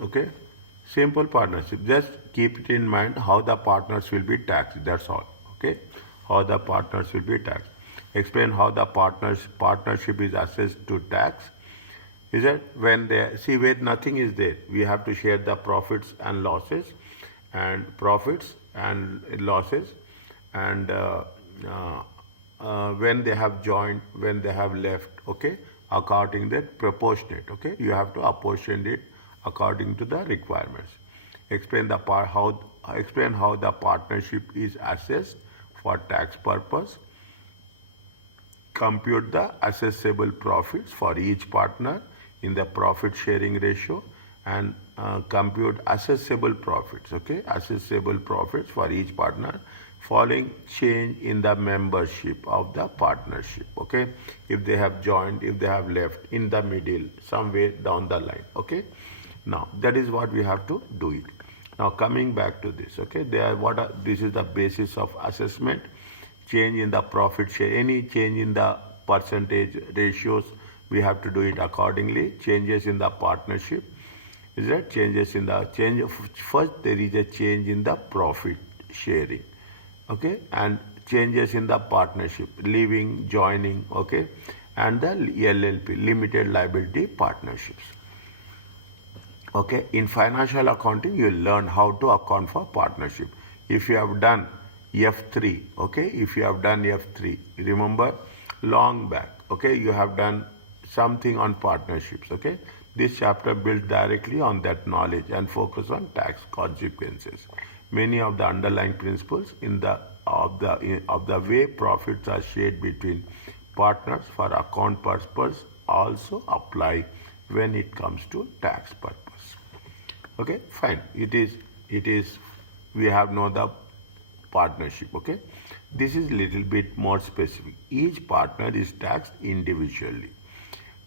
Okay, simple partnership. Just keep it in mind how the partners will be taxed. That's all. Okay, how the partners will be taxed. Explain how the partnership is assessed to tax. Is that when they see where nothing is there, we have to share the profits and losses, and uh, when they have joined, when they have left. Okay, according that proportionate. Okay, you have to apportion it according to the requirements. Explain how the partnership is assessed for tax purpose. Compute the assessable profits for each partner in the profit sharing ratio, and compute assessable profits. Okay, assessable profits for each partner following change in the membership of the partnership. Okay, if they have joined, if they have left, in the middle, somewhere down the line. Okay, now that is what we have to do it. Now coming back to this. Okay, this is the basis of assessment. Change in the profit share, any change in the percentage ratios, we have to do it accordingly. Changes in the partnership, is that changes in the first there is a change in the profit sharing. Okay, and changes in the partnership, leaving, joining. Okay, and the LLP, limited liability partnerships. Okay, in financial accounting, you will learn how to account for partnership. If you have done F3, okay, if you have done F3, remember long back, okay, you have done something on partnerships. Okay, this chapter builds directly on that knowledge and focus on tax consequences. Many of the underlying principles of the way profits are shared between partners for account purpose also apply when it comes to tax purpose. Okay, fine. It is. We have know the partnership. Okay, this is little bit more specific. Each partner is taxed individually,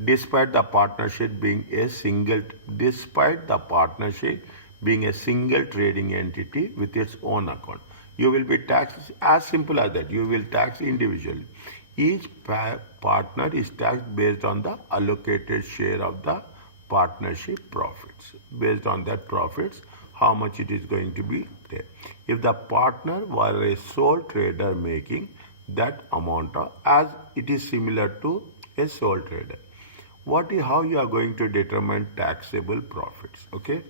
despite the partnership being a single. Despite the partnership being a single trading entity with its own account, you will be taxed as simple as that. You will tax individually. Each partner is taxed based on the allocated share of the partnership profits. Based on that profits, how much it is going to be there. If the partner were a sole trader making that amount as it is similar to a sole trader. How you are going to determine taxable profits? Okay,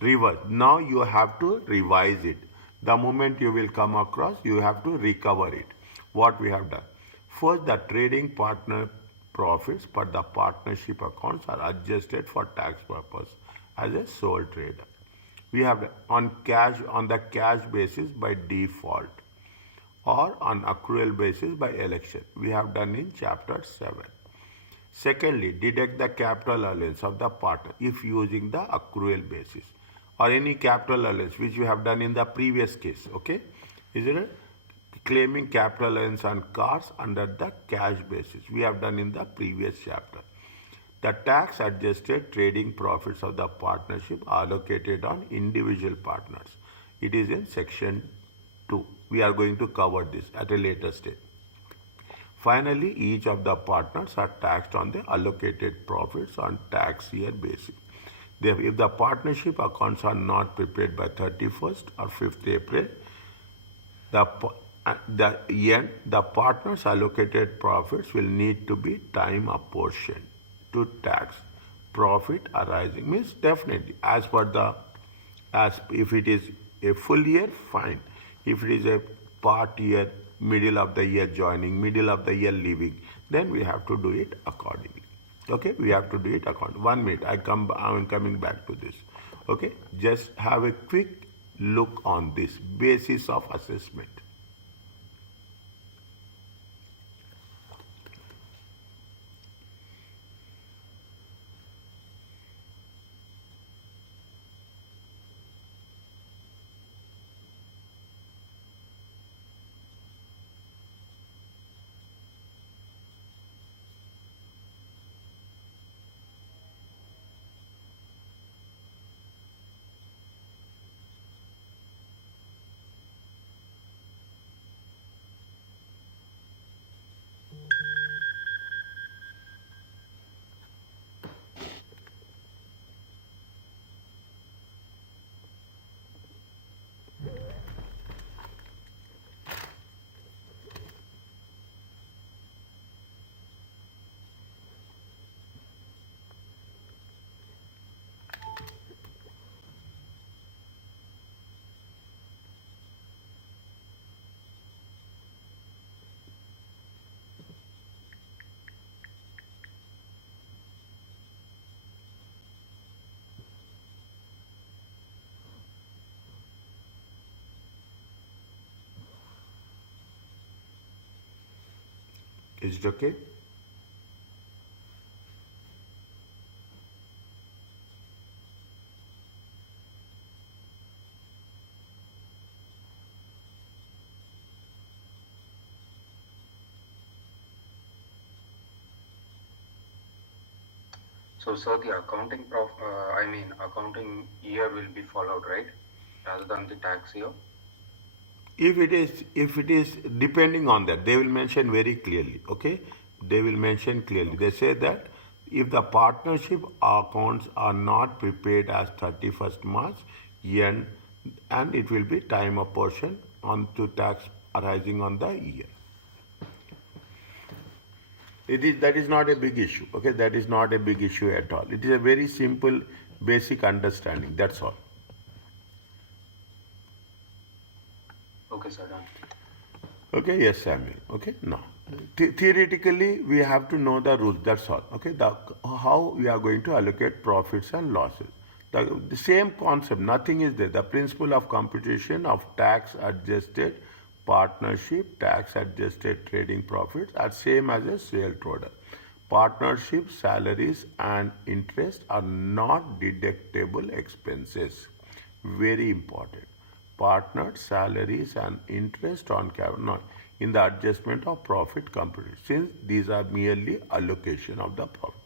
reverse. Now you have to revise it. The moment you will come across, you have to recover it. What we have done. First, the trading partner profits per the partnership accounts are adjusted for tax purpose as a sole trader. We have on the cash basis by default or on accrual basis by election. We have done in chapter 7. Secondly, deduct the capital allowance of the partner if using the accrual basis or any capital allowance which we have done in the previous case. Okay, is it claiming capital allowance on cars under the cash basis? We have done in the previous chapter. The tax adjusted trading profits of the partnership allocated on individual partners. It is in section 2. We are going to cover this at a later stage. Finally, each of the partners are taxed on the allocated profits on tax year basis. If the partnership accounts are not prepared by 31st or 5th April, the partners' allocated profits will need to be time apportioned to tax profit arising. Means definitely as if it is a full year, fine. If it is a part year, middle of the year joining, middle of the year leaving, then we have to do it accordingly. Okay, we have to do it accordingly. 1 minute, I am coming back to this. Okay, just have a quick look on this basis of assessment. Is it okay? So, sir, the accounting year will be followed, right? Rather than the tax year. If it is depending on that, they will mention very clearly. Okay, they will mention clearly. They say that if the partnership accounts are not prepared as 31st March, yen, and it will be time apportioned on to tax arising on the year. That is not a big issue. Okay, that is not a big issue at all. It is a very simple, basic understanding. That's all. Okay, sir, done. Okay, yes, Samuel. Okay, no. Theoretically, we have to know the rules. That's all. Okay, how we are going to allocate profits and losses. The same concept. Nothing is there. The principle of computation of tax adjusted partnership, tax adjusted trading profits are same as a sale total. Partnership salaries and interest are not deductible expenses. Very important. Partner salaries and interest on capital not in the adjustment of profit computed, since these are merely allocation of the profit.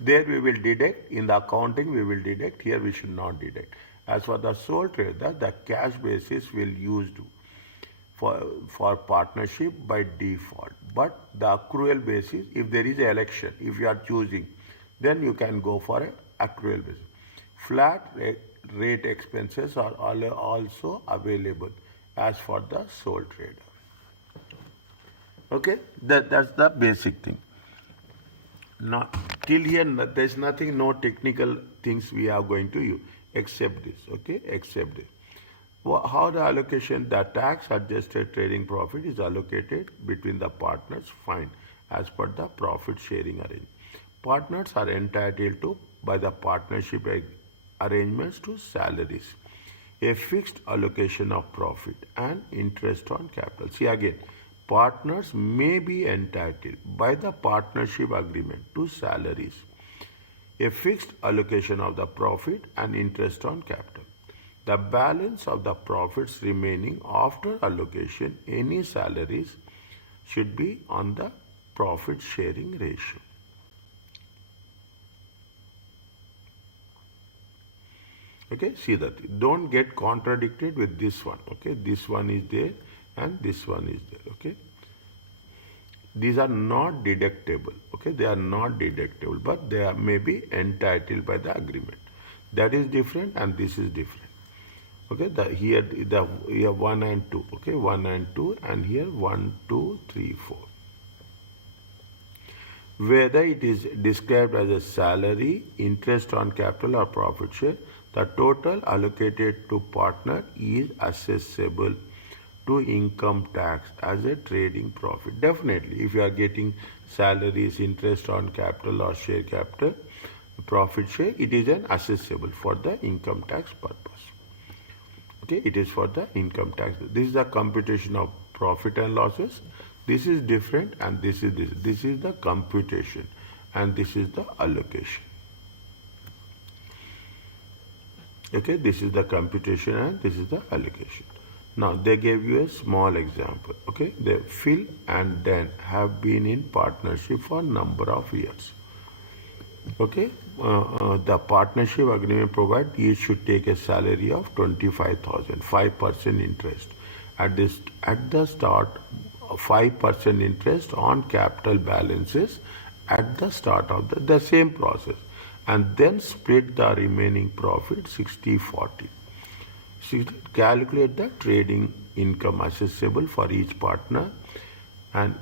There we will deduct, in the accounting we will deduct, here we should not deduct. As for the sole trader, the cash basis will used for partnership by default. But the accrual basis, if there is an election, if you are choosing, then you can go for an accrual basis. Flat rate expenses are also available as for the sole trader. Okay, that's the basic thing. Now, till here, there's nothing, no technical things we are going to use except this. Okay, except this. How the allocation, the tax adjusted trading profit is allocated between the partners, fine, as per the profit sharing arrangement. Partners are entitled to, by the partnership arrangements, to salaries, a fixed allocation of profit, and interest on capital. See again, partners may be entitled by the partnership agreement to salaries, a fixed allocation of the profit, and interest on capital. The balance of the profits remaining after allocation, any salaries, should be on the profit sharing ratio. Okay, see that. Don't get contradicted with this one. Okay, this one is there and this one is there. Okay, these are not deductible. Okay, they are not deductible, but they are maybe entitled by the agreement. That is different and this is different. Okay, here 1 and 2. Okay, 1 and 2, and here 1, 2, 3, 4. Whether it is described as a salary, interest on capital, or profit share, the total allocated to partner is assessable to income tax as a trading profit. Definitely, if you are getting salaries, interest on capital or share capital, profit share, it is an assessable for the income tax purpose. Okay, it is for the income tax. This is the computation of profit and losses. This is different and this is this. This is the computation and this is the allocation. Okay, this is the computation and this is the allocation. Now they gave you a small example. Okay, the Phil and Dan have been in partnership for a number of years. Okay, the partnership agreement provides each should take a salary of 25,000, 5% interest. At the start, 5% interest on capital balances at the start of the same process, and then split the remaining profit 60-40. Calculate the trading income assessable for each partner, and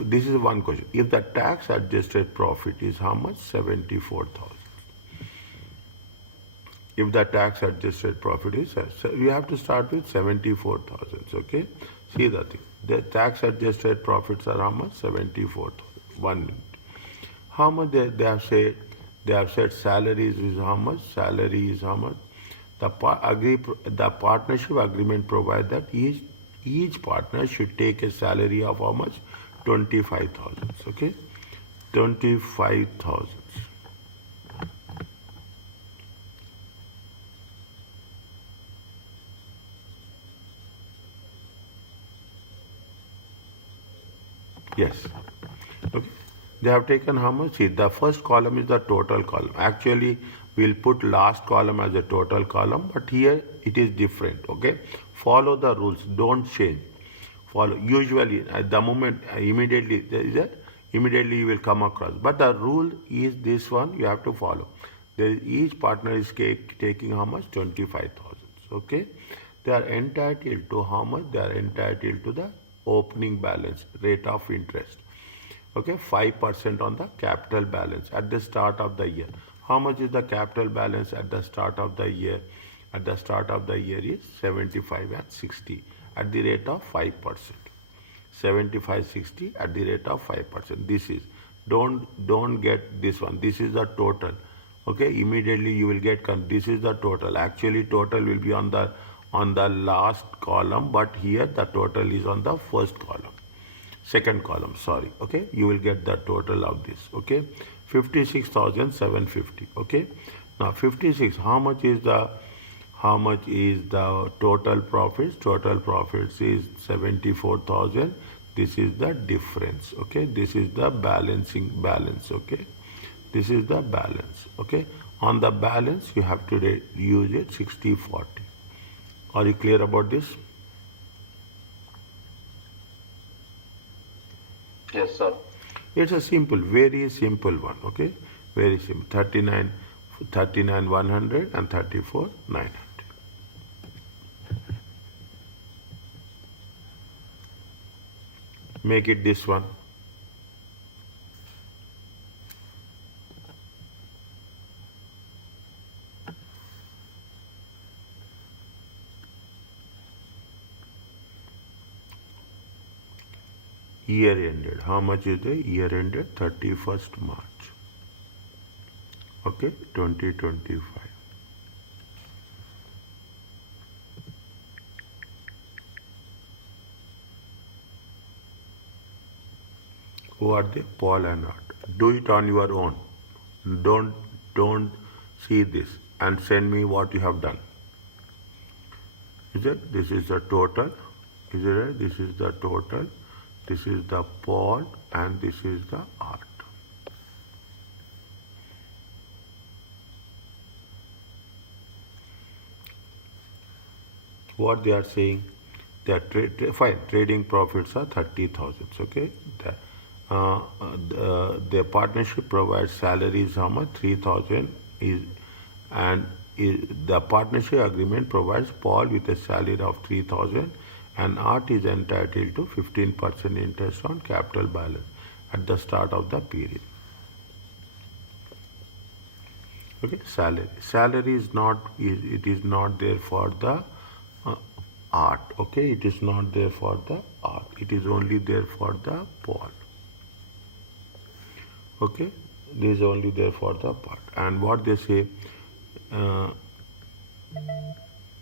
this is one question. If the tax adjusted profit is how much? 74,000. If the tax adjusted profit is, so you have to start with 74,000. Okay, see the thing. The tax adjusted profits are how much? 74,000. 1 minute. How much they have said? They have said salaries is how much? Salary is how much? The partnership agreement provides that each partner should take a salary of how much? 25,000. Okay, 25,000. Yes. Okay. They have taken how much? See, the first column is the total column. Actually, we'll put last column as a total column, but here it is different. Okay. Follow the rules. Don't change. Follow. Usually, at the moment, immediately there is a immediately you will come across. But the rule is this one. You have to follow. Each partner is taking how much? 25,000. Okay. They are entitled to how much? They are entitled to the opening balance rate of interest. Okay, 5% on the capital balance at the start of the year. How much is the capital balance at the start of the year? At the start of the year is 75 and 60 at the rate of 5%. 75, 60 at the rate of 5%. This is, don't get this one. This is the total. Okay, immediately you will get, this is the total. Actually, total will be on the last column, but here the total is on the first column. Second column, sorry. Okay, you will get the total of this. Okay, 56,750. Okay, now 56. How much is the total profits? Total profits is 74,000. This is the difference. Okay, this is the balancing balance. Okay, this is the balance. Okay, on the balance you have to use it 60/40. Are you clear about this? Yes, sir. It's a simple, very simple one. Okay, very simple. 39 100 and 34 900. Make it this one. Year ended. How much is the year ended? 31st March. Okay, 2025. Who are they? Paul and Art. Do it on your own. Don't see this and send me what you have done. Is it? This is the total. Is it right? This is the total. This is the Paul and this is the Art. What they are saying? They are fine. Trading profits are 30,000. Okay. The partnership provides salaries how much? 3,000 is, and the partnership agreement provides Paul with a salary of 3,000 and Art is entitled to 15% interest on capital balance at the start of the period. Okay, salary is not, it is not there for the Art. Okay, it is not there for the Art. It is only there for the Paul. Okay, this is only there for the part. And what they say,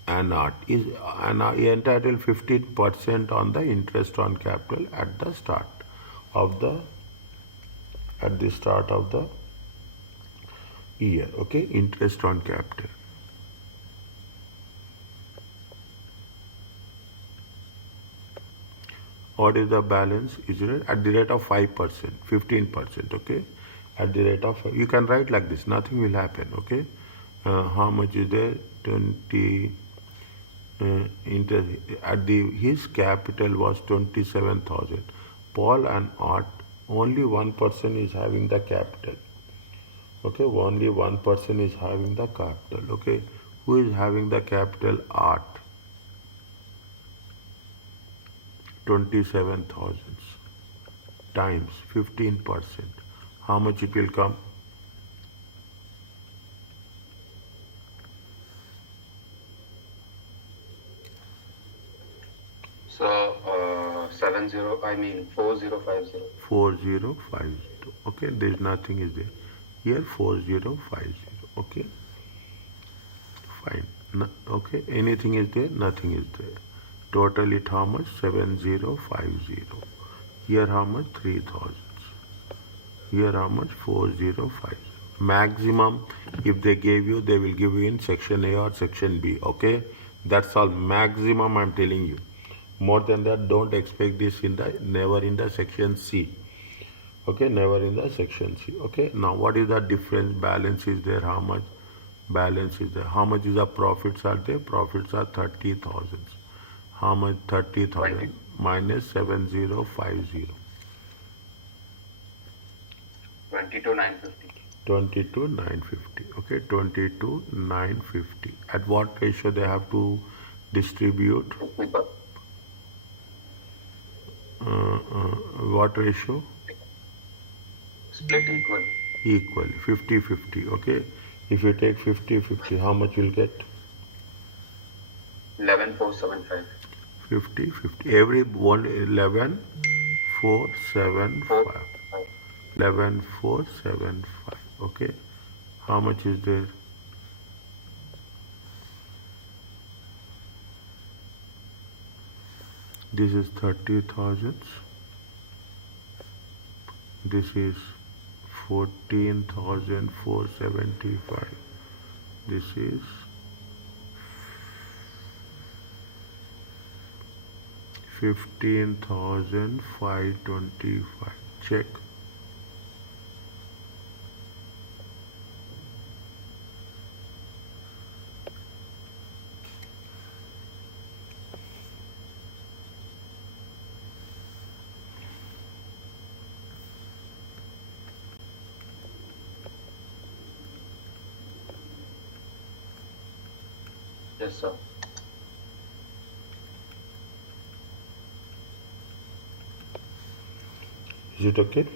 an Art is entitled 15% on the interest on capital at the start of the year. Okay, interest on capital. What is the balance? Is it at the rate of 5%, 15%? Okay, at the rate of, you can write like this. Nothing will happen. Okay, how much is there? 20. His capital was 27,000. Paul and Art, only one person is having the capital. Okay, only one person is having the capital. Okay, who is having the capital? Art. 27,000 times 15%. How much it will come? So 4050. 4050. Okay, there is nothing is there. Here 4050. Okay, fine. No, okay, anything is there? Nothing is there. Total it how much? 7050. Here how much? 3000. Here how much? 4050. Maximum, if they gave you, they will give you in section A or section B. Okay, that's all maximum I'm telling you. More than that, don't expect this in the never in the section C. Okay, never in the section C. Okay, now what is the difference? Balance is there. How much? Balance is there. How much is the profits are there? Profits are 30,000. How much? 30,000 minus 7050. 22,950. 22,950. Okay, 22,950. At what ratio they have to distribute? What ratio? Split equal. Equal. 50-50. Okay, if you take 50-50, how much you'll get? 11,475. 50-50. Every one 11,475. 11,475. Okay, how much is there? This is 30,000. This is 14,475. This is 15,525. Check. Yes, sir. Is it okay?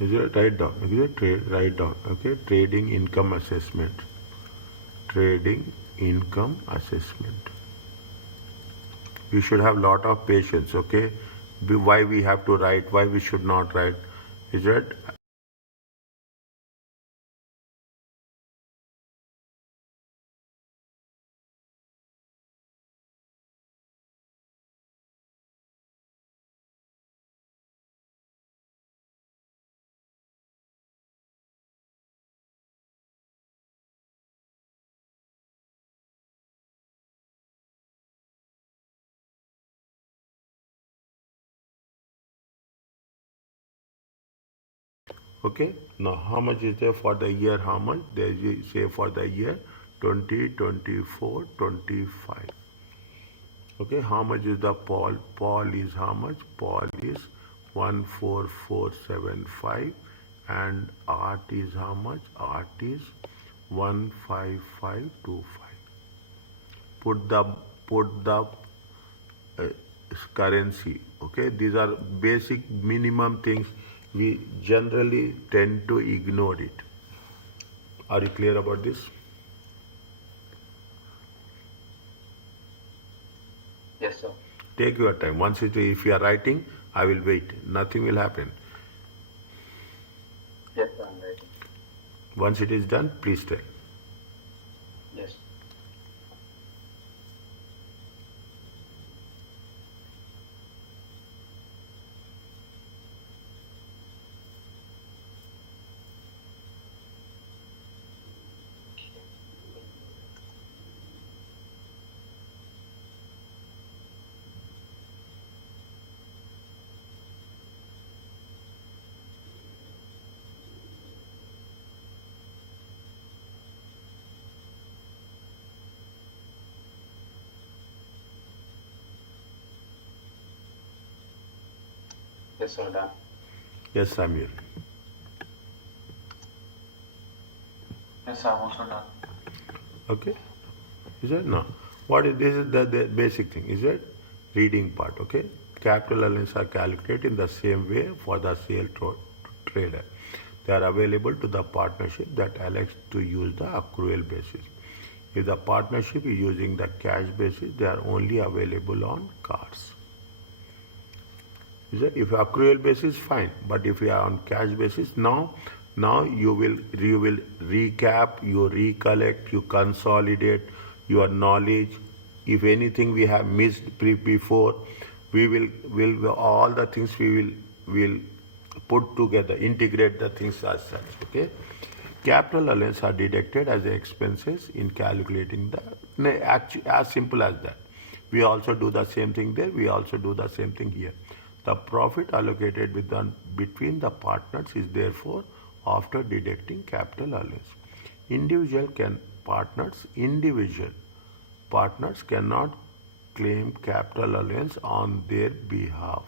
Is it write down? Is it write down? Okay, trading income assessment. Trading income assessment. You should have lot of patience. Okay, why we have to write? Why we should not write? Is it? Okay, now how much is there for the year? How much? There you say for the year 2024 25. Okay, how much is the Paul? Paul is how much? Paul is 14475, and art is how much? Art is 15525. Put the uh, currency. Okay, these are basic minimum things. We generally tend to ignore it. Are you clear about this? Yes, sir. Take your time. Once if you are writing, I will wait. Nothing will happen. Yes, sir, I'm writing. Once it is done, please tell. Yes. Yes, sir, done. Yes, Samuel. Yes, sir, I'm also done. Okay. Is it? No. What is this? Is the basic thing. Is it? Reading part. Okay. Capital allowance are calculated in the same way for the trader. They are available to the partnership that elects to use the accrual basis. If the partnership is using the cash basis, they are only available on cards. Is it? If accrual basis, fine. But if you are on cash basis, now you will recap, you recollect, you consolidate your knowledge. if anything we have missed before, we will all the things will put together, integrate the things as such. Okay, capital allowance are deducted as expenses in calculating as simple as that. We also do the same thing there. We also do the same thing here. The profit allocated between the partners is therefore after deducting capital allowance. Individual partners cannot claim capital allowance on their behalf.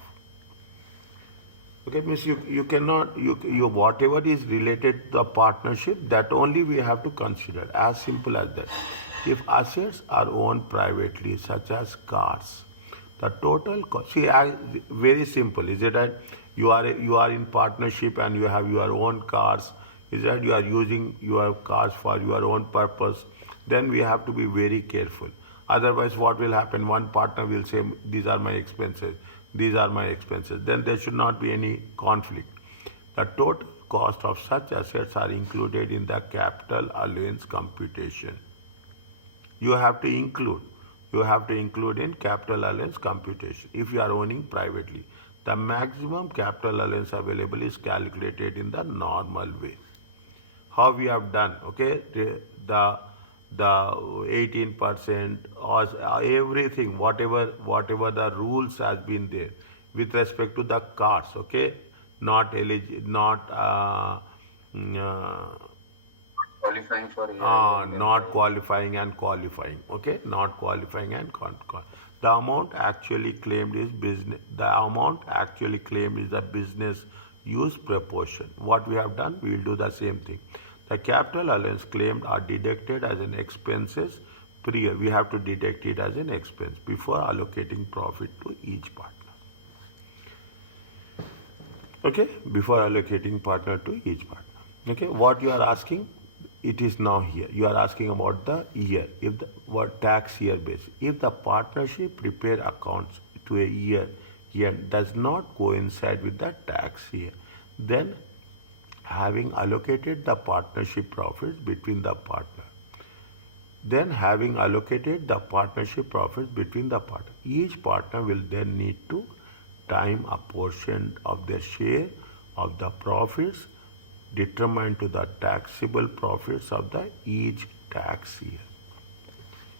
Okay, means you cannot, you whatever is related to the partnership, that only we have to consider, as simple as that. If assets are owned privately, such as cars, the total cost, very simple, is it that you are in partnership and you have your own cars, is that you are using your cars for your own purpose, then we have to be very careful. Otherwise, what will happen? One partner will say, these are my expenses, these are my expenses. Then there should not be any conflict. The total cost of such assets are included in the capital allowance computation. You have to include in capital allowance computation if you are owning privately. The maximum capital allowance available is calculated in the normal way. How we have done, okay, the 18% or everything, whatever the rules has been there with respect to the cars, okay, not Qualifying for not qualifying and qualifying, okay, not qualifying and the amount actually claimed is the business use proportion. What we have done, we will do the same thing. The capital allowance claimed are deducted as an expenses pre-year. We have to deduct it as an expense before allocating profit to each partner. Okay, before allocating partner to each partner. Okay, what you are asking, it is now here. You are asking about the year, what tax year basis. If the partnership prepare accounts to a year does not coincide with the tax year, then having allocated the partnership profits between the partner, each partner will then need to time a portion of their share of the profits determined to the taxable profits of the each tax year.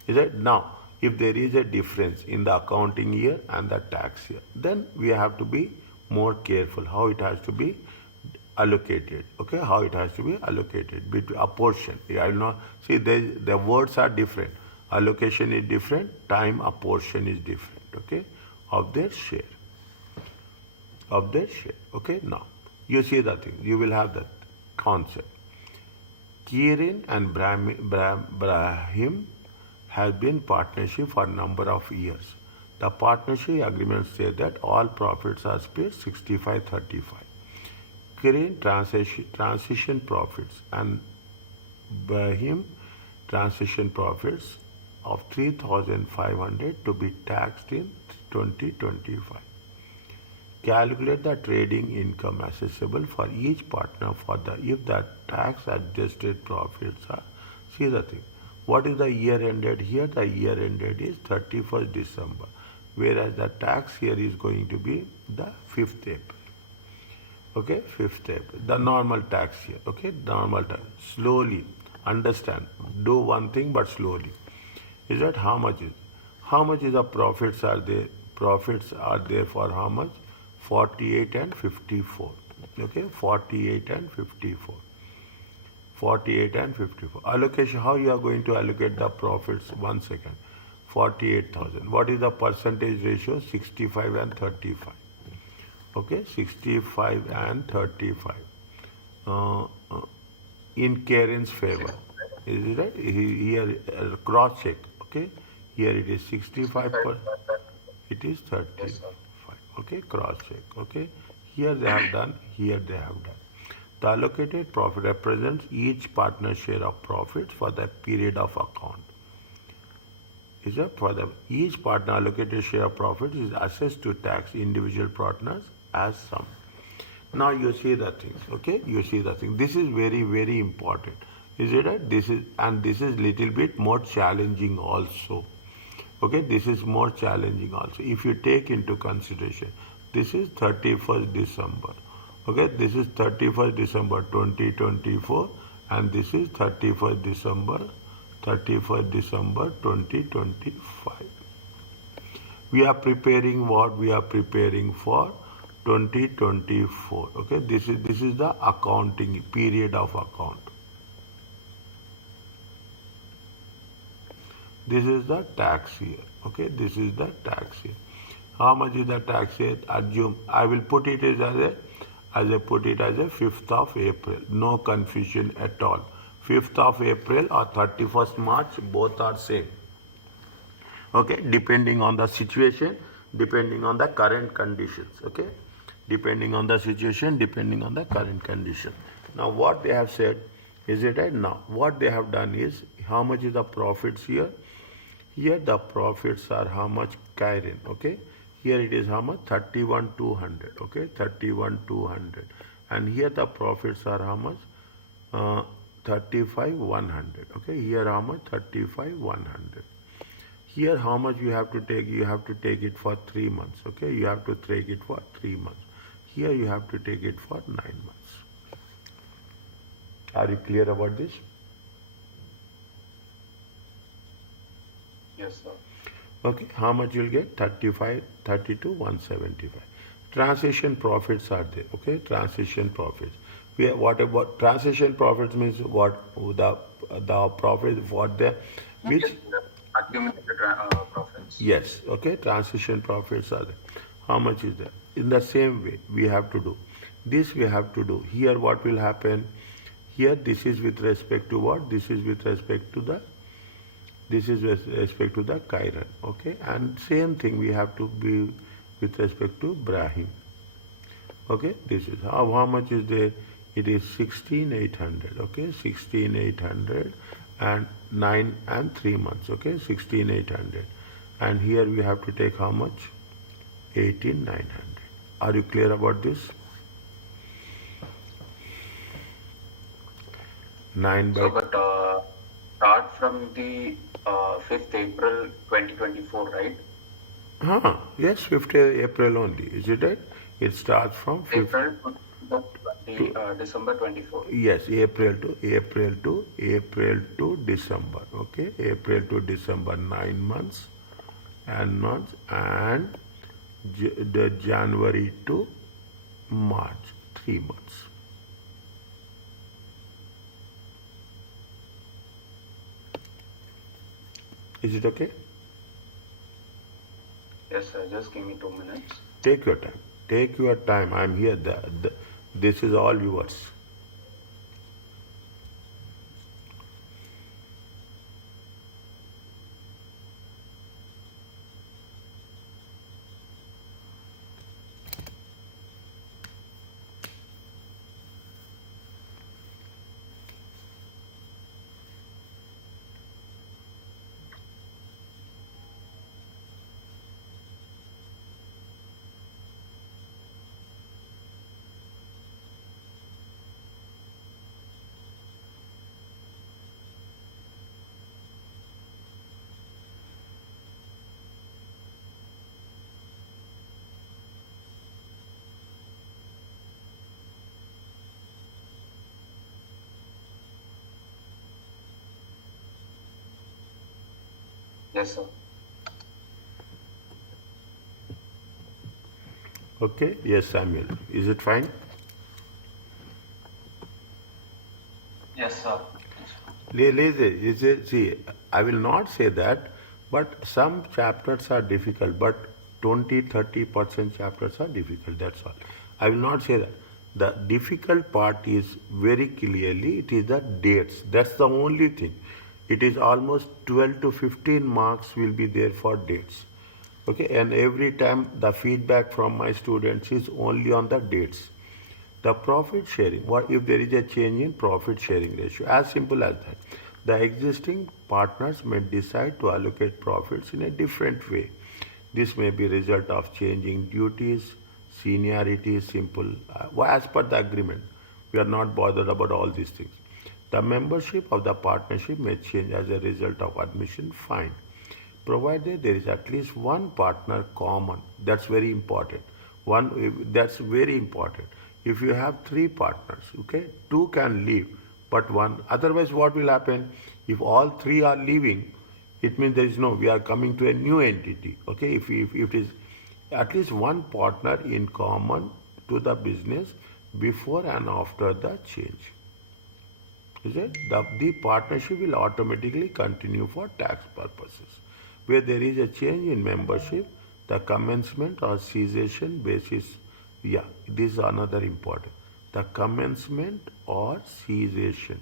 Is it? Now, if there is a difference in the accounting year and the tax year, then we have to be more careful how it has to be allocated. Okay, how it has to be allocated between a portion. I will not see the words are different. Allocation is different. Time a portion is different. Okay, of their share. Okay, now you see the thing. You will have that concept. Kirin and Brahim have been partnership for a number of years. The partnership agreement says that all profits are split 65-35. Kirin transition profits and Brahim transition profits of 3,500 to be taxed in 2025. Calculate the trading income accessible for each partner if the tax adjusted profits are. See the thing. What is the year ended here? The year ended is 31st December, whereas the tax year is going to be the 5th April. Okay, 5th April, the normal tax year. Okay, normal tax. Slowly, understand. Do one thing, but slowly. Is that how much is the profits are there? Profits are there for how much? 48 and 54. Okay, 48 and 54. 48 and 54. Allocation, how you are going to allocate the profits? 1 second. 48,000. What is the percentage ratio? 65 and 35. Okay, 65 and 35. In Karen's favor. Is it right? Here, cross check. Okay, here it is 65, it is 35. Okay, cross check. Okay, here they have done, here they have done. The allocated profit represents each partner share of profits for the period of account. Is that for each partner allocated share of profit is assessed to tax individual partners as sum. Now you see the things. Okay, you see the thing. This is very, very important. Is it right? This is little bit more challenging also. Okay, this is more challenging also. If you take into consideration, this is 31st December. Okay, this is 31st December 2024 and this is 31st December 2025. We are preparing what? We are preparing for 2024. Okay, this is the accounting period of account. This is the tax year. Okay, this is the tax year. How much is the tax year? Assume I will put it as a 5th of April. No confusion at all. 5th of April or 31st March, both are same. Okay, depending on the situation, depending on the current conditions. Okay, depending on the situation, depending on the current condition. Now what they have said, is it right? Now what they have done is, how much is the profits here? Here the profits are how much? Kairin. Okay, here it is how much? 31,200. Okay, 31,200. And here the profits are how much? 35,100. Okay, here how much? 35,100. Here how much you have to take? You have to take it for 3 months. Okay, you have to take it for 3 months. Here you have to take it for 9 months. Are you clear about this? Yes, sir. Okay, how much you'll get? 35, 32, 175. Transition profits are there. Okay, transition profits. What about transition profits? Means what? The profit what there, which Yes, the accumulated profits. yes. Okay, transition profits are there. How much is there? In the same way, we have to do this. We have to do here. What will happen? Here, this is with respect to what? This is with respect to the. This is with respect to the Chiron. Okay, and same thing we have to be with respect to Brahim. Okay, this is how much is there? It is 16,800. Okay, 16,800 and 9 and 3 months. Okay, 16,800. And here we have to take how much? 18,900. Are you clear about this? 9 by. So, but start from the 5th April 2024, right? Yes, 5th April only. Is it right? It starts from 5th. April to December 24. Yes, April to December. Okay, April to December, 9 months, and the January to March, 3 months. Is it okay? Yes, sir. Just give me 2 minutes. Take your time. Take your time. I'm here. This is all yours. Yes, sir. Okay? Yes, Samuel. Is it fine? Yes, sir. See, I will not say that, but some chapters are difficult, but 20-30% chapters are difficult, that's all. I will not say that. The difficult part is very clearly, it is the dates. That's the only thing. It is almost 12 to 15 marks will be there for dates. Okay, and every time the feedback from my students is only on the dates. The profit sharing, what if there is a change in profit sharing ratio? As simple as that. The existing partners may decide to allocate profits in a different way. This may be result of changing duties, seniority, simple, as per the agreement. We are not bothered about all these things. The membership of the partnership may change as a result of admission, fine. provided there is at least one partner common. That's very important. That's very important. If you have three partners, okay, two can leave, but one. Otherwise, what will happen? If all three are leaving, it means there is no. We are coming to a new entity. Okay, if it is at least one partner in common to the business before and after the change. Is it? The partnership will automatically continue for tax purposes. Where there is a change in membership, the commencement or cessation basis, yeah, this is another important. The commencement or cessation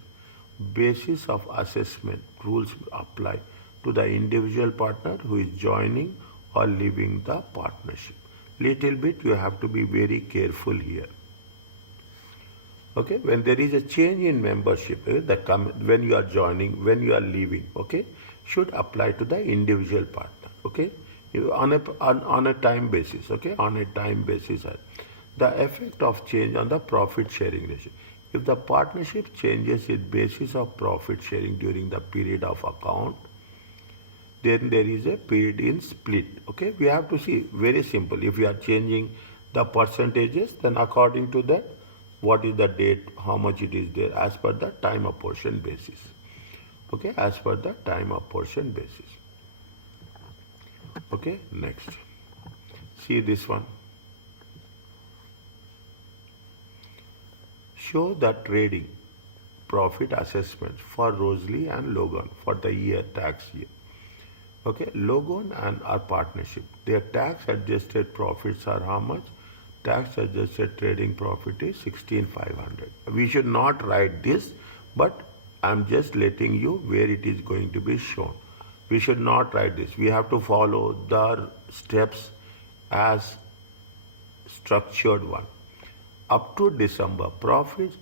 basis of assessment rules apply to the individual partner who is joining or leaving the partnership. Little bit you have to be very careful here. Okay, when there is a change in membership, when you are joining, when you are leaving, okay, should apply to the individual partner. Okay, on a time basis. Okay, on a time basis, the effect of change on the profit sharing ratio. If the partnership changes its basis of profit sharing during the period of account, then there is a period in split. Okay, we have to see very simple. If we are changing the percentages, then according to that, what is the date, how much it is there, as per the time apportion basis. Okay, as per the time apportion basis. Okay, next. See this one. Show the trading profit assessments for Rosalie and Logan for the tax year. Okay, Logan and our partnership, their tax adjusted profits are how much? Tax adjusted trading profit is 16,500. We should not write this, but I'm just letting you where it is going to be shown. We should not write this. We have to follow the steps as structured one. Up to December, profits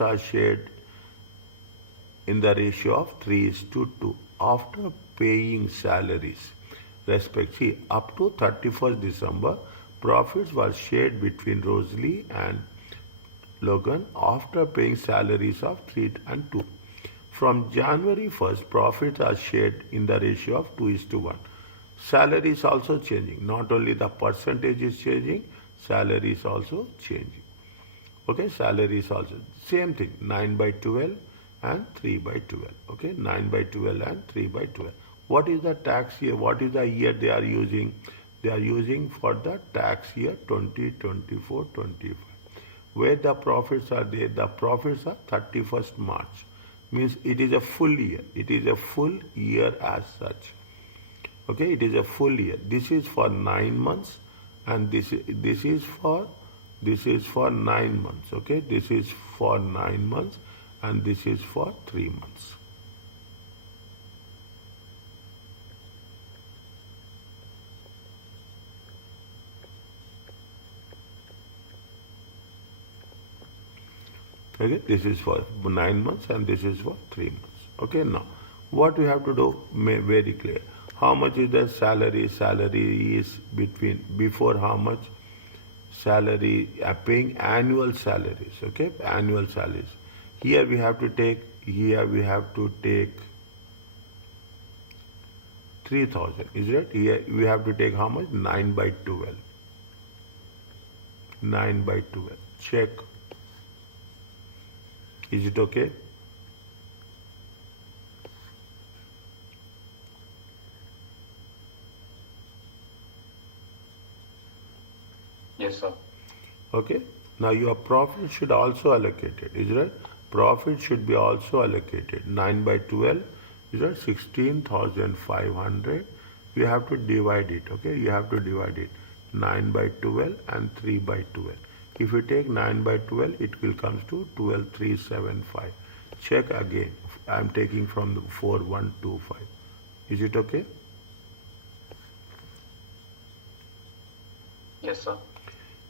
are shared in the ratio of 3:2. After paying salaries, see, up to 31st December, profits were shared between Rosalie and Logan after paying salaries of 3 and 2. From January 1st, profits are shared in the ratio of 2:1. Salary is also changing. Not only the percentage is changing, salary is also changing. Okay, salary is also same thing, 9/12 and 3/12. Okay, 9/12 and 3/12. What is the tax year? What is the year they are using? They are using for the tax year 2024-25. Where the profits are there, the profits are 31st March. Means it is a full year. It is a full year as such. Okay, it is a full year. This is for 9 months, and this is for 9 months. Okay, this is for 9 months, and this is for 3 months. Okay, this is for 9 months and this is for 3 months. Okay, now what we have to do, very clear. How much is the salary? Salary is before how much? Salary, paying annual salaries. Okay, annual salaries. Here we have to take 3,000. Is it? Here we have to take how much? 9/12. 9/12. Check. Is it okay? Yes, sir. Okay. Now your profit should also allocated. Is it? Profit should be also allocated. 9/12 is that 16,500. You have to divide it. Okay. You have to divide it. 9/12 and 3/12. If you take 9/12, it will comes to 12,375. Check again. I am taking from the 4125. Is it okay? Yes, sir.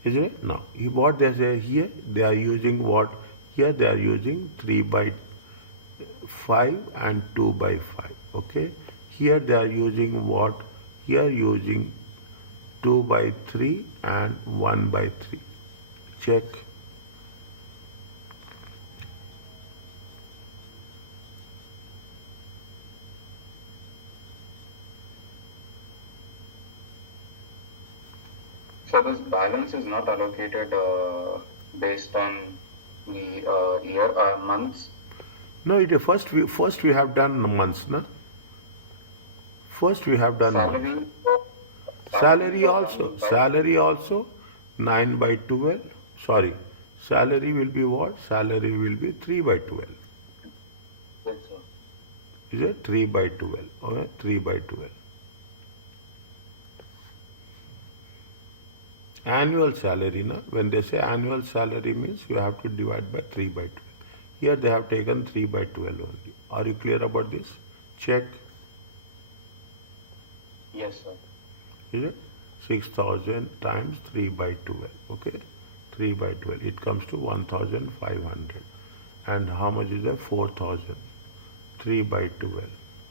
Is it? Now, what they say here, they are using what? Here they are using 3/5 and 2/5. Okay. Here they are using what? Here using 2/3 and 1/3. Check. So this balance is not allocated based on the months. No, first we have done months, no? First we have done months. Salary, Salary was also, done by, salary also 9 by 12. Sorry, salary will be what? Salary will be 3 by 12. yes, sir. Is it 3 by 12? Okay, 3 by 12. Annual salary, na? When they say annual salary means you have to divide by 3 by 12. Here they have taken 3 by 12 only. Are you clear about this? Check. Yes, sir. Is it? 6,000 times 3 by 12. Okay? 3 by 12. It comes to 1,500. And how much is that? 4,000. 3 by 12.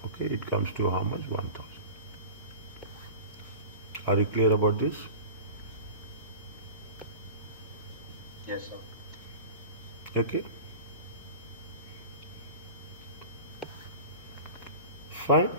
Okay? It comes to how much? 1,000. Are you clear about this? Yes, sir. Okay? Fine.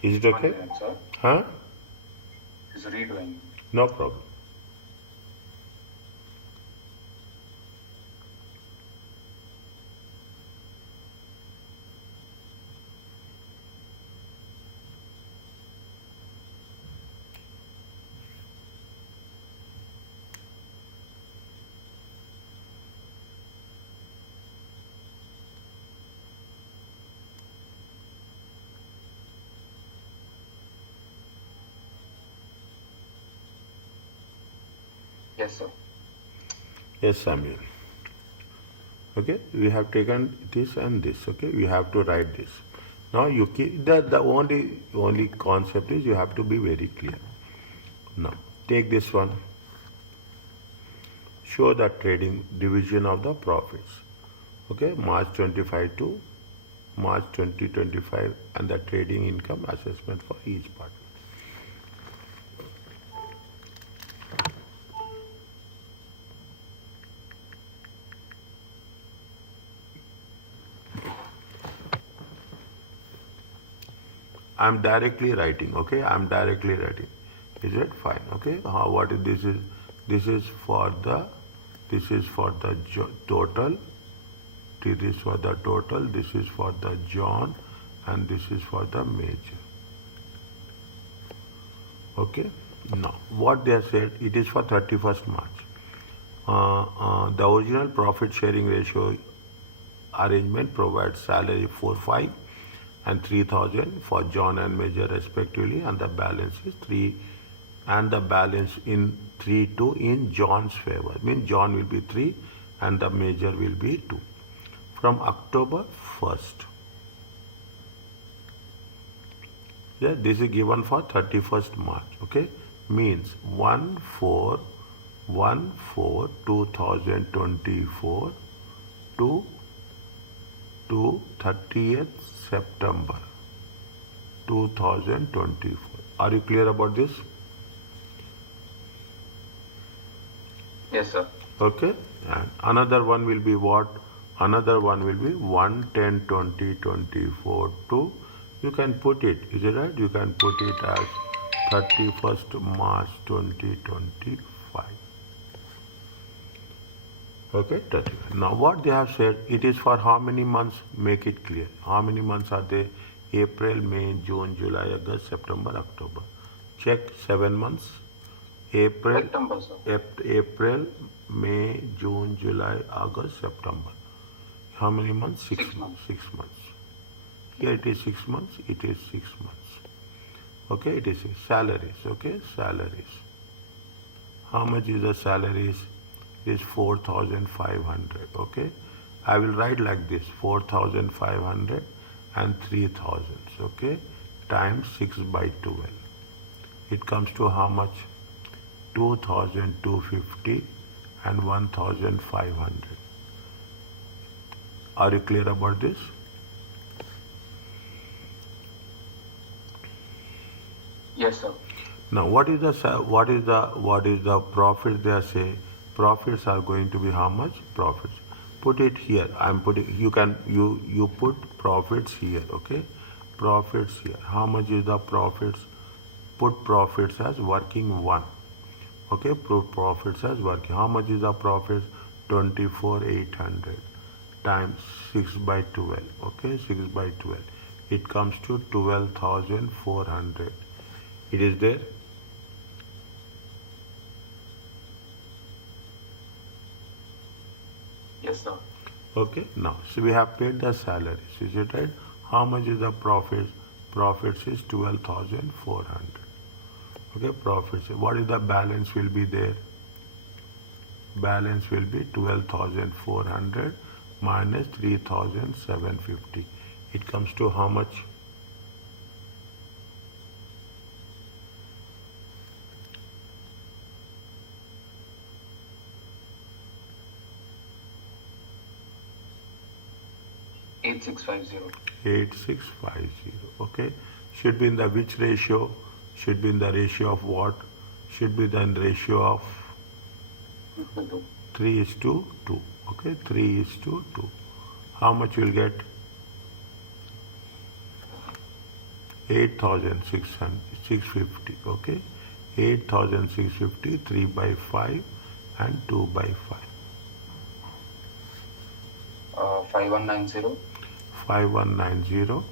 Is it 1 okay? minute, sir. Huh? Is redoing. No problem. Yes, sir. Yes, Samuel. Okay, we have taken this and this. Okay, we have to write this. Now you keep the only concept is you have to be very clear. Now take this one. Show the trading division of the profits. Okay, March 25 to March 2025 and the trading income assessment for each part. I'm directly writing, okay? I'm directly writing. Is it fine? Okay. What is this? This is for the total. This is for the total. This is for the John, and this is for the major. Okay. Now, what they have said, it is for 31st March. The original profit sharing ratio arrangement provides salary 4,500 and 3,000 for John and Major respectively, and the balance is 3, and the balance in 3-2 in John's favor. Means John will be 3 and the Major will be 2. From October 1st. Yeah, this is given for 31st March. Okay, means 1/4/2024 to 30th September 2024. Are you clear about this? Yes, sir. Okay. And another one will be what? Another one will be 1/10/2024 to, you can put it, is it right? You can put it as 31st March 2025. Okay, 31. Now what they have said, it is for how many months? Make it clear. How many months are they? April, May, June, July, August, September, October. Check 7 months. April, September, sir. April, May, June, July, August, September. How many months? 6 months. 6 months. Here it is 6 months. It is 6 months. Okay, it is salaries. Okay, salaries. How much is the salaries? It is 4,500. Okay, I will write like this: 4,500 and 3,000. Okay, times 6/12. It comes to how much? 2,250 and 1,500. Are you clear about this? Yes, sir. Now, what is the profit they are saying? Profits are going to be how much? Profits. Put it here. I'm putting. You put profits here. Okay, profits here. How much is the profits? Put profits as working one. Okay, put profits as working. How much is the profits? 24,800 times 6 by 12. Okay, 6 by 12. It comes to 12,400. It is there. Yes, sir. Okay, now, so we have paid the salaries, is it right? How much is the profits? Profits is 12,400. Okay, profits. What is the balance will be there? Balance will be 12,400 minus 3,750. It comes to how much? Eight six five zero. 8650. Okay, should be in the which ratio? Should be in the ratio of what? Should be the ratio of 3:2. Okay, 3:2. How much will get? 8,650. Okay, 8,650, 3 by 5 and 2 by 5. 5190. 5190.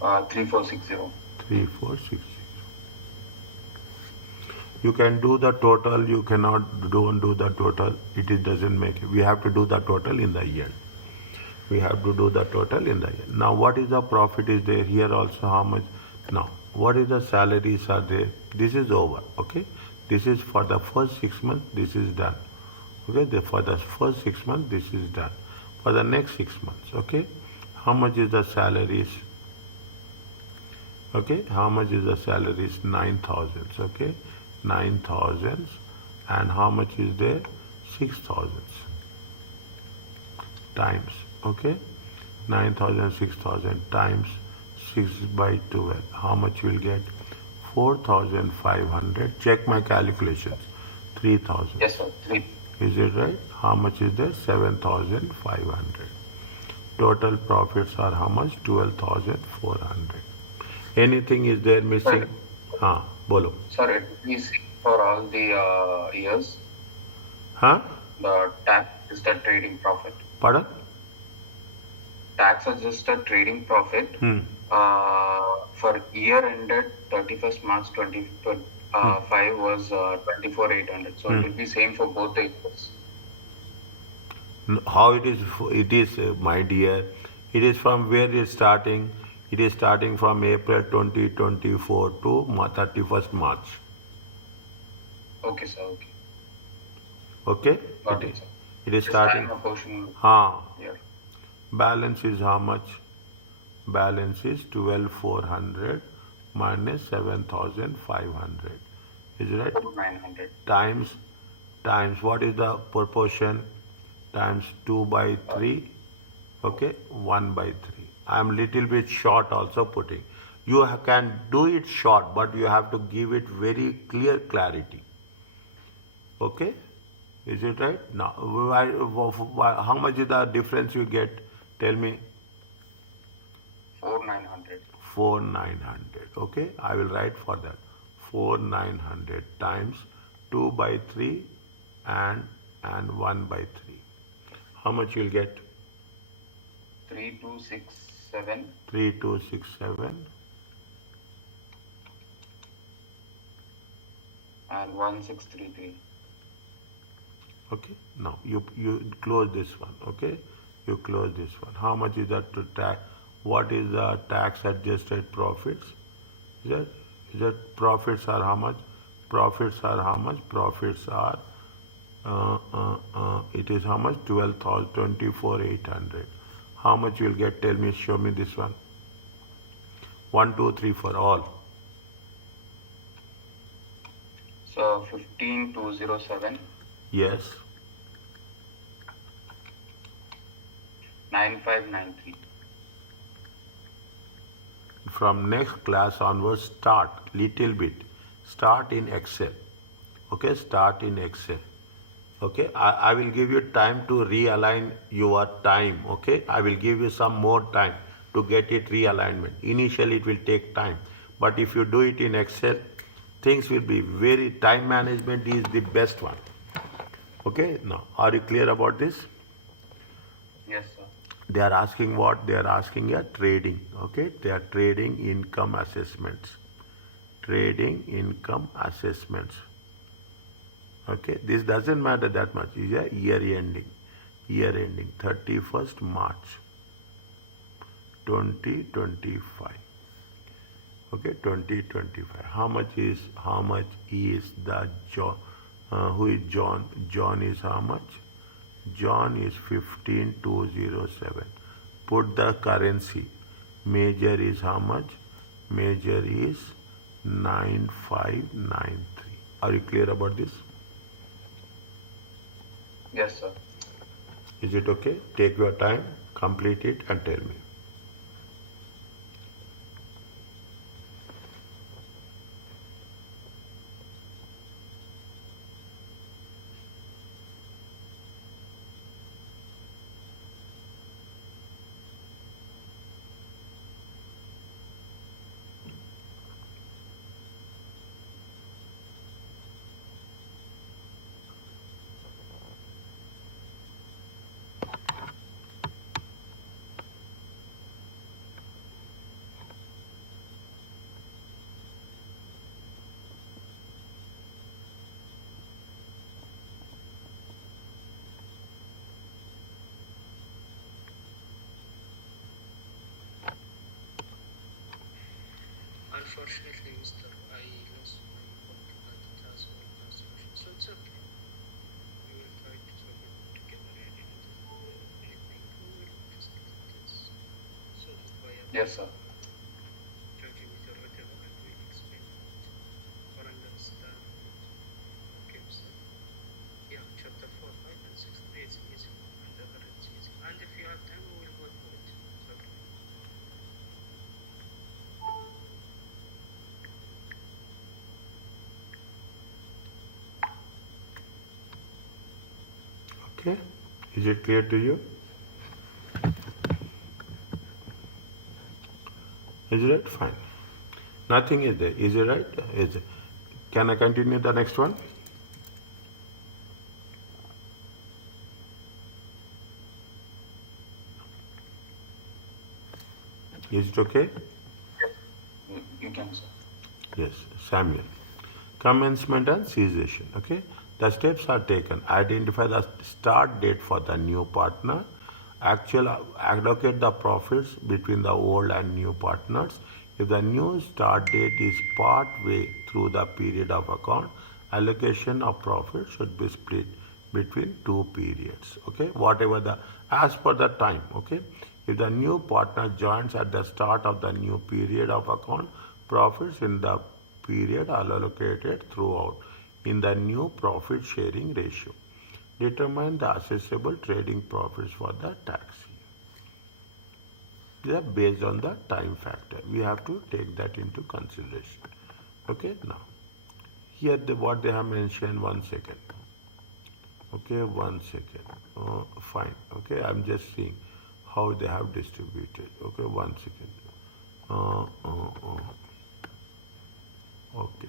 3460. 3460. You can do the total, you cannot don't do the total, doesn't make it. We have to do the total in the end. We have to do the total in the end. Now what is the profit is there here also how much? Now what is the salaries are there? This is over, okay? This is for the first 6 months, this is done. Okay, for the first 6 months, this is done. For the next 6 months, okay? How much is the salaries? Okay, how much is the salaries? 9,000, okay? 9,000, and how much is there? 6,000 times, okay? 9,000, 6,000 times 6 by 12. How much will get? 4,500. Check my calculations. 3,000. Yes, sir. 3. Is it right? How much is there? 7,500. Total profits are how much? 12,400. Anything is there missing? हाँ बोलो. Sir, it is for all the years. हाँ? The tax adjusted trading profit. Pardon? Tax adjusted trading profit for year ended 31st March 2025 was 24,800. So it will be same for both the years. How it is? It is, my dear. It is from where it is starting. It is starting from April 2024 to 31st March. Okay, sir. Okay. Okay? Got it, sir. It is Just starting. add a portion here. Balance is how much? Balance is 12,400 minus 7,500. Is it right? 4,900. Times what is the proportion? Times 2 by 3. Okay, 1 by 3. I am little bit short also putting. You can do it short, but you have to give it very clear clarity. Okay, is it right? Now, how much is the difference you get? Tell me. 4,900. 4,900. Okay, I will write for that. 4,900 times 2 by 3 and 1 by 3. How much you'll get? 3,267. 3,267. And 1,633. Okay, now you close this one. Okay, you close this one. How much is that to tax? What is the tax adjusted profits? Is that profits are how much? Profits are how much? Profits are it is how much? 24,800. How much you'll get? Tell me, show me this one. 1, 2, 3 for all. So 15,207. Yes. 9,593. from next class onwards, start little bit. Start in Excel. Okay, start in Excel. Okay, I will give you time to realign your time. Okay, I will give you some more time to get it realignment. Initially, it will take time, but if you do it in Excel, things will be very, time management is the best one. Okay, now, are you clear about this? Yes, sir. They are asking what? They are asking a trading. Okay, they are trading income assessments. Trading income assessments. Okay, this doesn't matter that much. It's a year ending. Year ending 31st March 2025. Okay, 2025. How much is the John? Who is John? John is how much? John is 15207. Put the currency. Major is how much? Major is 9593. Are you clear about this? Yes, sir. Is it okay? Take your time, complete it and tell me. Unfortunately, Mr. I lost my book and it has all the solutions. So it's okay. We will try to solve it together and anything we will discuss this solved by a Yes, sir. judging with or whatever and we'll explain it or understand it. Okay, so yeah, chapter 4, 5 and 6, it's easy and the other it's easy. And if you have time, we will go through it. It's okay. Okay, is it clear to you? Is it right? Fine. Nothing is there. Is it right? Is it? Can I continue the next one? Is it okay? You can, sir. Yes, Samuel. Commencement and cessation. Okay. The steps are taken. Identify the start date for the new partner. Allocate the profits between the old and new partners. If the new start date is part way through the period of account, allocation of profit should be split between two periods. Okay, whatever the as per the time. Okay, if the new partner joins at the start of the new period of account, profits in the period are allocated throughout in the new profit sharing ratio. Determine the assessable trading profits for the tax year. They are based on the time factor. We have to take that into consideration. Okay, now here what they have mentioned, 1 second. Okay, 1 second. Fine. Okay, I'm just seeing how they have distributed. Okay, 1 second. Okay.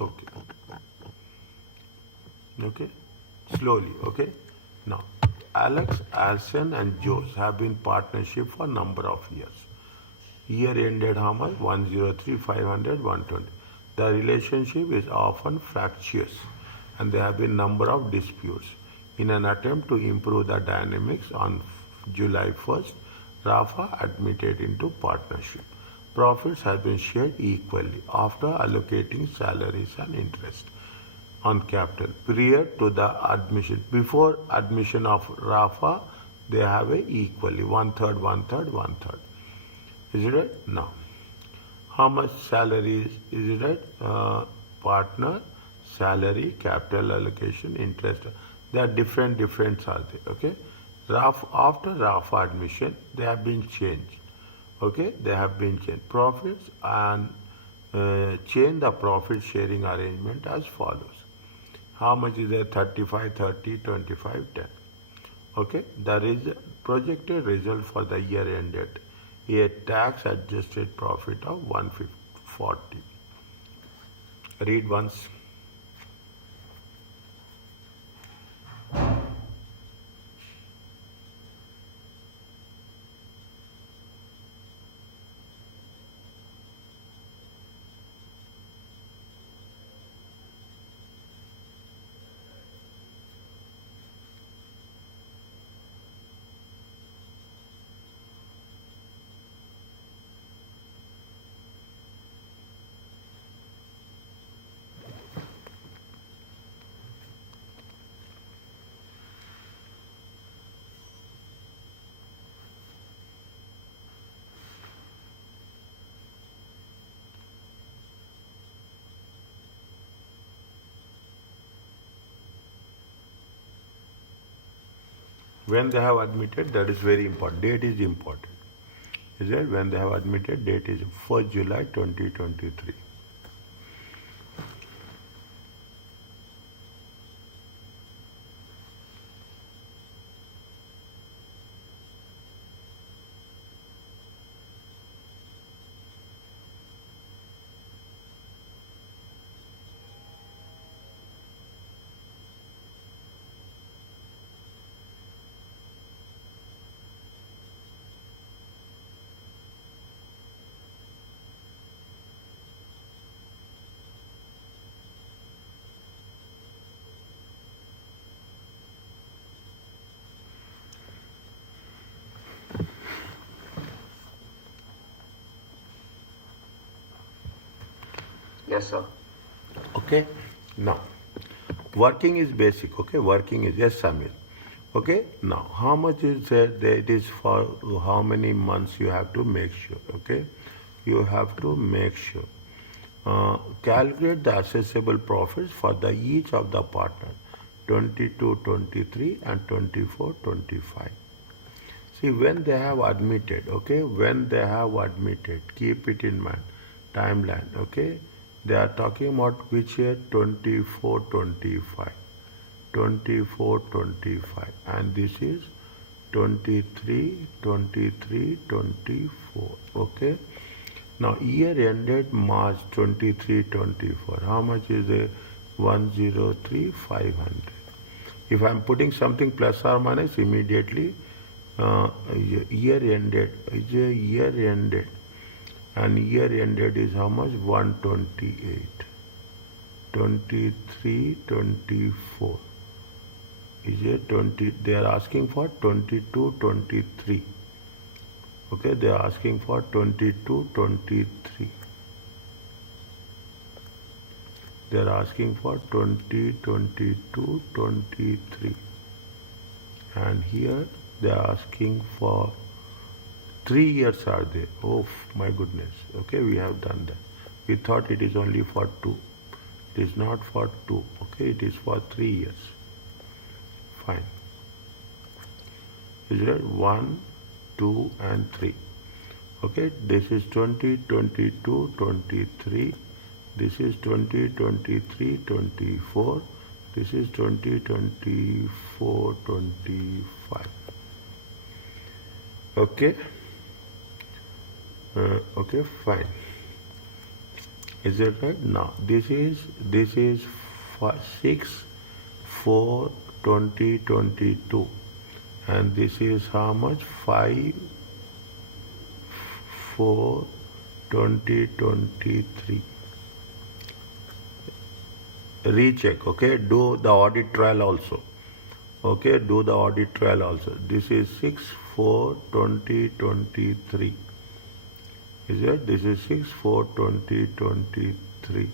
Okay. Okay. Slowly. Okay. Now, Alex, Alison, and Jose have been partnership for number of years. Year ended how much? 103, 500, 120. The relationship is often fractious and there have been number of disputes. In an attempt to improve the dynamics on July 1st, Rafa admitted into partnership. Profits have been shared equally after allocating salaries and interest on capital. Prior to the admission, before admission of Rafa, they have a equally 1/3, 1/3, 1/3. Is it right? Now, how much salary is it right? Partner, salary, capital allocation, interest. They are different are they? Okay. After RAF admission, they have been changed. Okay, they have been changed. Profits and change the profit sharing arrangement as follows. How much is there? 35, 30, 25, 10. Okay, there is a projected result for the year ended, a tax adjusted profit of 140. Read once. When they have admitted, that is very important. Date is important. Is it? When they have admitted, date is 1st July 2023. Yes, sir. Okay? Now, working is basic. Okay? Working is, yes, Samir. Okay? Now, how much is there? That is for how many months you have to make sure. Okay? You have to make sure. Calculate the assessable profits for the each of the partner 22, 23 and 24, 25. See, when they have admitted, okay, when they have admitted, keep it in mind, timeline, okay, they are talking about which year? 24, 25. 24, 25. And this is 23, 23, 24. Okay. Now, year ended March 23, 24. How much is it? 103, 500. If I am putting something plus or minus, immediately year ended is a year ended, and year ended is how much? 128. 23, 24 is a 20. They are asking for 22, 23. Okay, they are asking for 22, 23. They are asking for 20, 22, 23. And here they are asking for 3 years are there. Oh my goodness. Okay, we have done that. We thought it is only for 2. It is not for 2. Okay, it is for 3 years. Fine. Is it 1, 2 and 3? Okay, this is 20, 22, 23. This is 20, 23, 24. This is 20, 24, 25. Okay. Okay, fine. Is it right? Now this is for 6, 4, 20, 22, and this is how much? 5, 4, 20, 23. Recheck. Okay, do the audit trial also. Okay, do the audit trial also. This is 6, 4, 20, 23. Is it? This is 6, 4, 20, 23.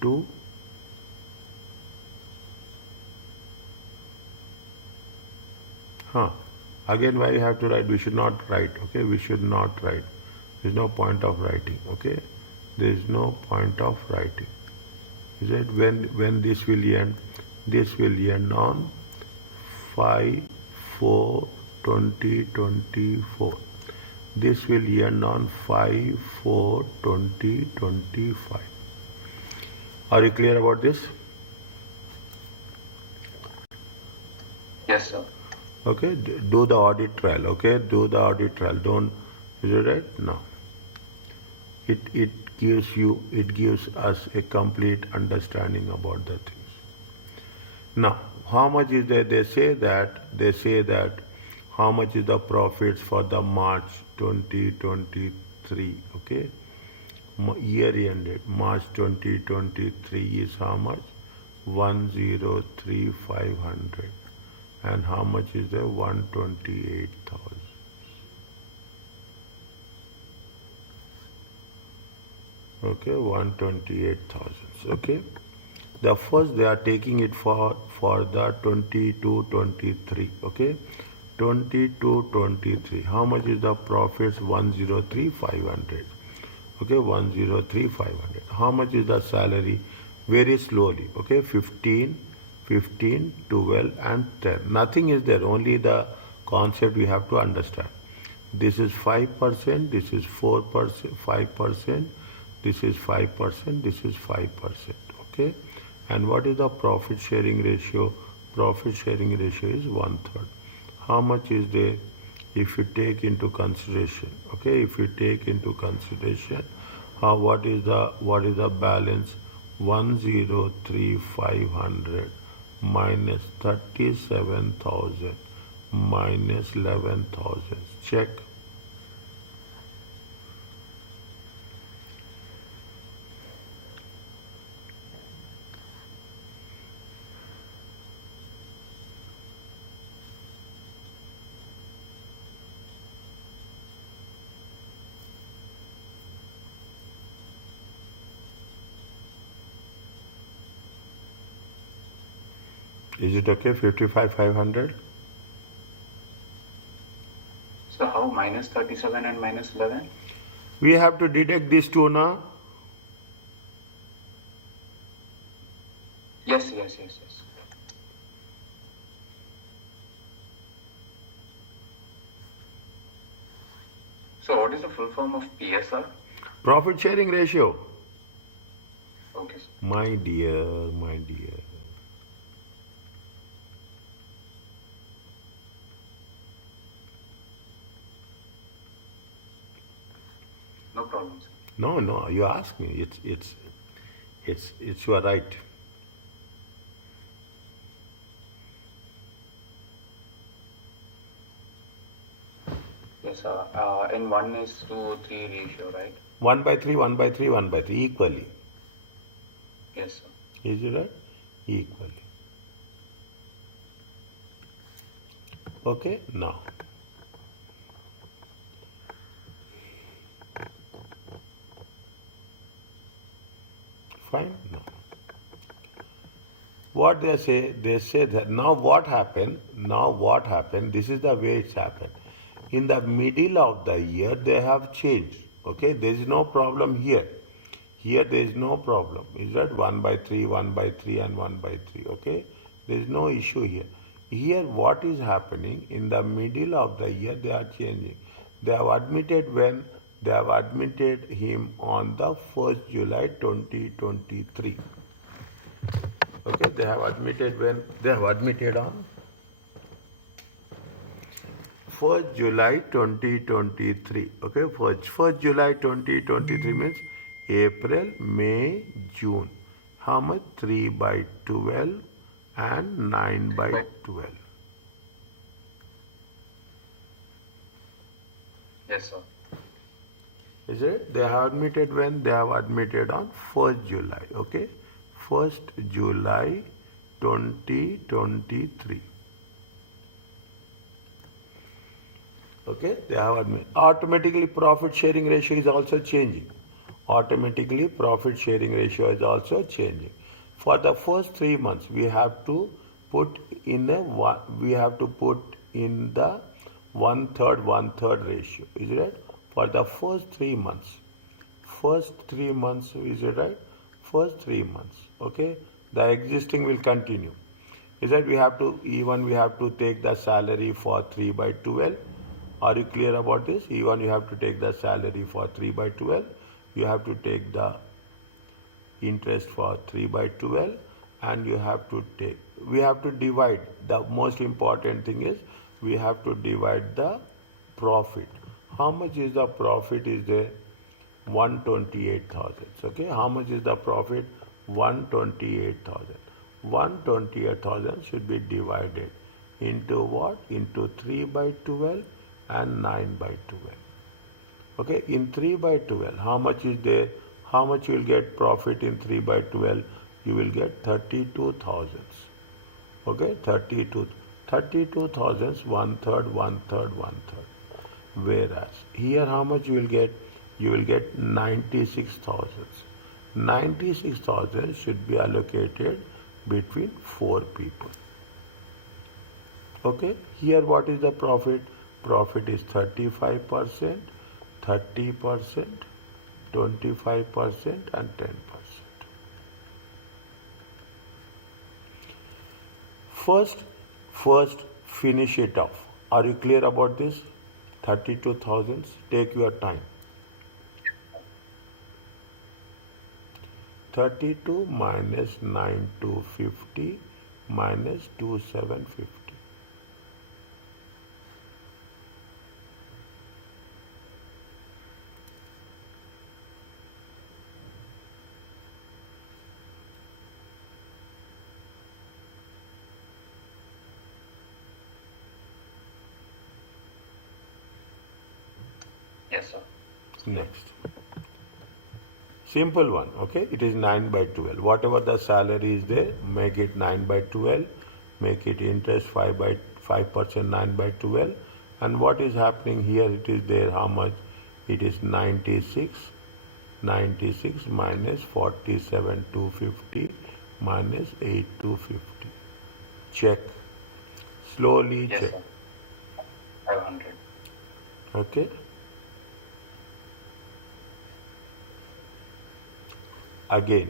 2. Again, why you have to write? We should not write. Okay, we should not write. There is no point of writing. Okay, there is no point of writing. Is it? When this will end? This will end on 5/4/2024. This will end on 5/4/2025. Are you clear about this? Yes, sir. Okay, do the audit trial. Okay, do the audit trial. Don't, is it right? No. It gives us a complete understanding about the things. Now, how much is there? They say that how much is the profits for the March 2023? Okay, year ended March 2023 is how much? 103,500. And how much is there? 128,000. Okay, 128,000. Okay, the first they are taking it for the 22-23. Okay, 22-23. How much is the profits? 103,500. Okay, 103,500. How much is the salary? Very slowly. Okay, 15, 15, 12, and 10. Nothing is there. Only the concept we have to understand. This is 5%. This is 4%. 5%. This is 5%. This is 5%. Okay, and what is the profit sharing ratio? Profit sharing ratio is 1/3. How much is there? If you take into consideration, okay, if you take into consideration, what is the balance? 103,500 minus 37,000 minus 11,000. Check. Is it okay? 55,500. So how minus 37 and minus 11? We have to deduct these two now. Yes. So what is the full form of PSR? Profit sharing ratio. Okay, sir. My dear, my dear. No problem, sir. No, you ask me. It's your right. Yes, sir. In 1:3 ratio, right? 1/3, 1/3, 1/3, equally. Yes, sir. Is it right? Equally. Okay, now. Fine? No. What they say that now what happened? This is the way it's happened. In the middle of the year, they have changed. Okay, there is no problem here. Here there is no problem. Is that 1/3, 1/3, and 1/3? Okay, there is no issue here. Here, what is happening in the middle of the year? They are changing. They have admitted when they have admitted him on the 1st July 2023. Okay, they have admitted when they have admitted on 1st July 2023. Okay, 1st July 2023 means April, May, June. How much? 3/12 and 9/12. Yes, sir. Is it? They have admitted when? They have admitted on 1st July. Okay, 1st July 2023. Okay, they have admitted. Automatically, profit sharing ratio is also changing. Automatically, profit sharing ratio is also changing. For the first 3 months, we have to put in the 1/3 ratio. Is it right? For the first 3 months. First 3 months, is it right? First 3 months. Okay, the existing will continue. is that we have to take the salary for 3 by 12. Are you clear about this? Even you have to take the salary for 3 by 12. You have to take the interest for 3 by 12, and we have to divide. The most important thing is we have to divide the profit. How much is the profit is there? 128,000. Okay, how much is the profit? 128,000. 128,000 should be divided into what? Into 3 by 12 and 9 by 12. Okay, in 3 by 12, how much is there? How much you will get profit in 3 by 12? You will get 32,000. Okay, 32,000, one third, one third, one third. Whereas here, how much you will get? You will get 96,000. 96,000 should be allocated between 4 people. Okay, here what is the profit? Profit is 35%, 30%, 25%, and 10%. First, finish it off. Are you clear about this? 32,000. Take your time. 32 minus 9,250 minus 2,750. Yes, sir. Next. Simple one, okay? It is 9 by 12. Whatever the salary is there, make it 9 by 12. Make it interest 5 by 5%, 9 by 12. And what is happening here? It is there how much? It is 96. 96 minus 47,250 minus 8,250. Check. Slowly Yes, check. sir. 500. Okay? Again,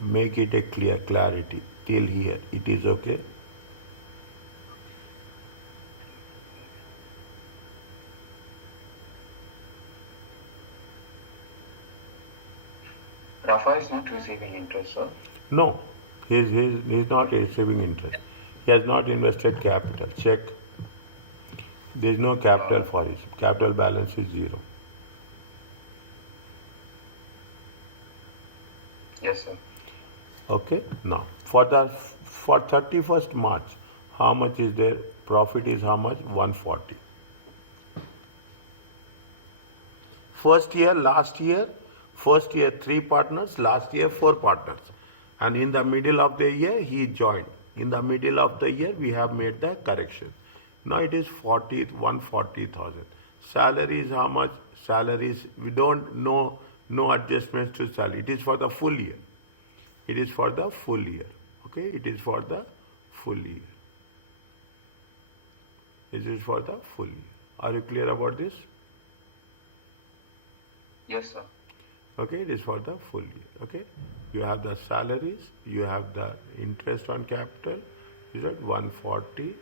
make it a clarity. Till here, it is okay? Rafa is not receiving interest, sir. No, he's not receiving interest. He has not invested capital. Check. There is no capital for his. Capital balance is 0. Yes, sir. Okay. Now, for 31st March, how much is there? Profit is how much? 140. First year, 3 partners, last year 4 partners. And in the middle of the year, he joined. In the middle of the year, we have made the correction. Now it is 140,000. Salary is how much? Salaries, we don't know, no adjustments to salary. It is for the full year. It is for the full year. Okay, it is for the full year. It is for the full year. Are you clear about this? Yes, sir. Okay, it is for the full year. Okay, you have the salaries, you have the interest on capital. Is at 140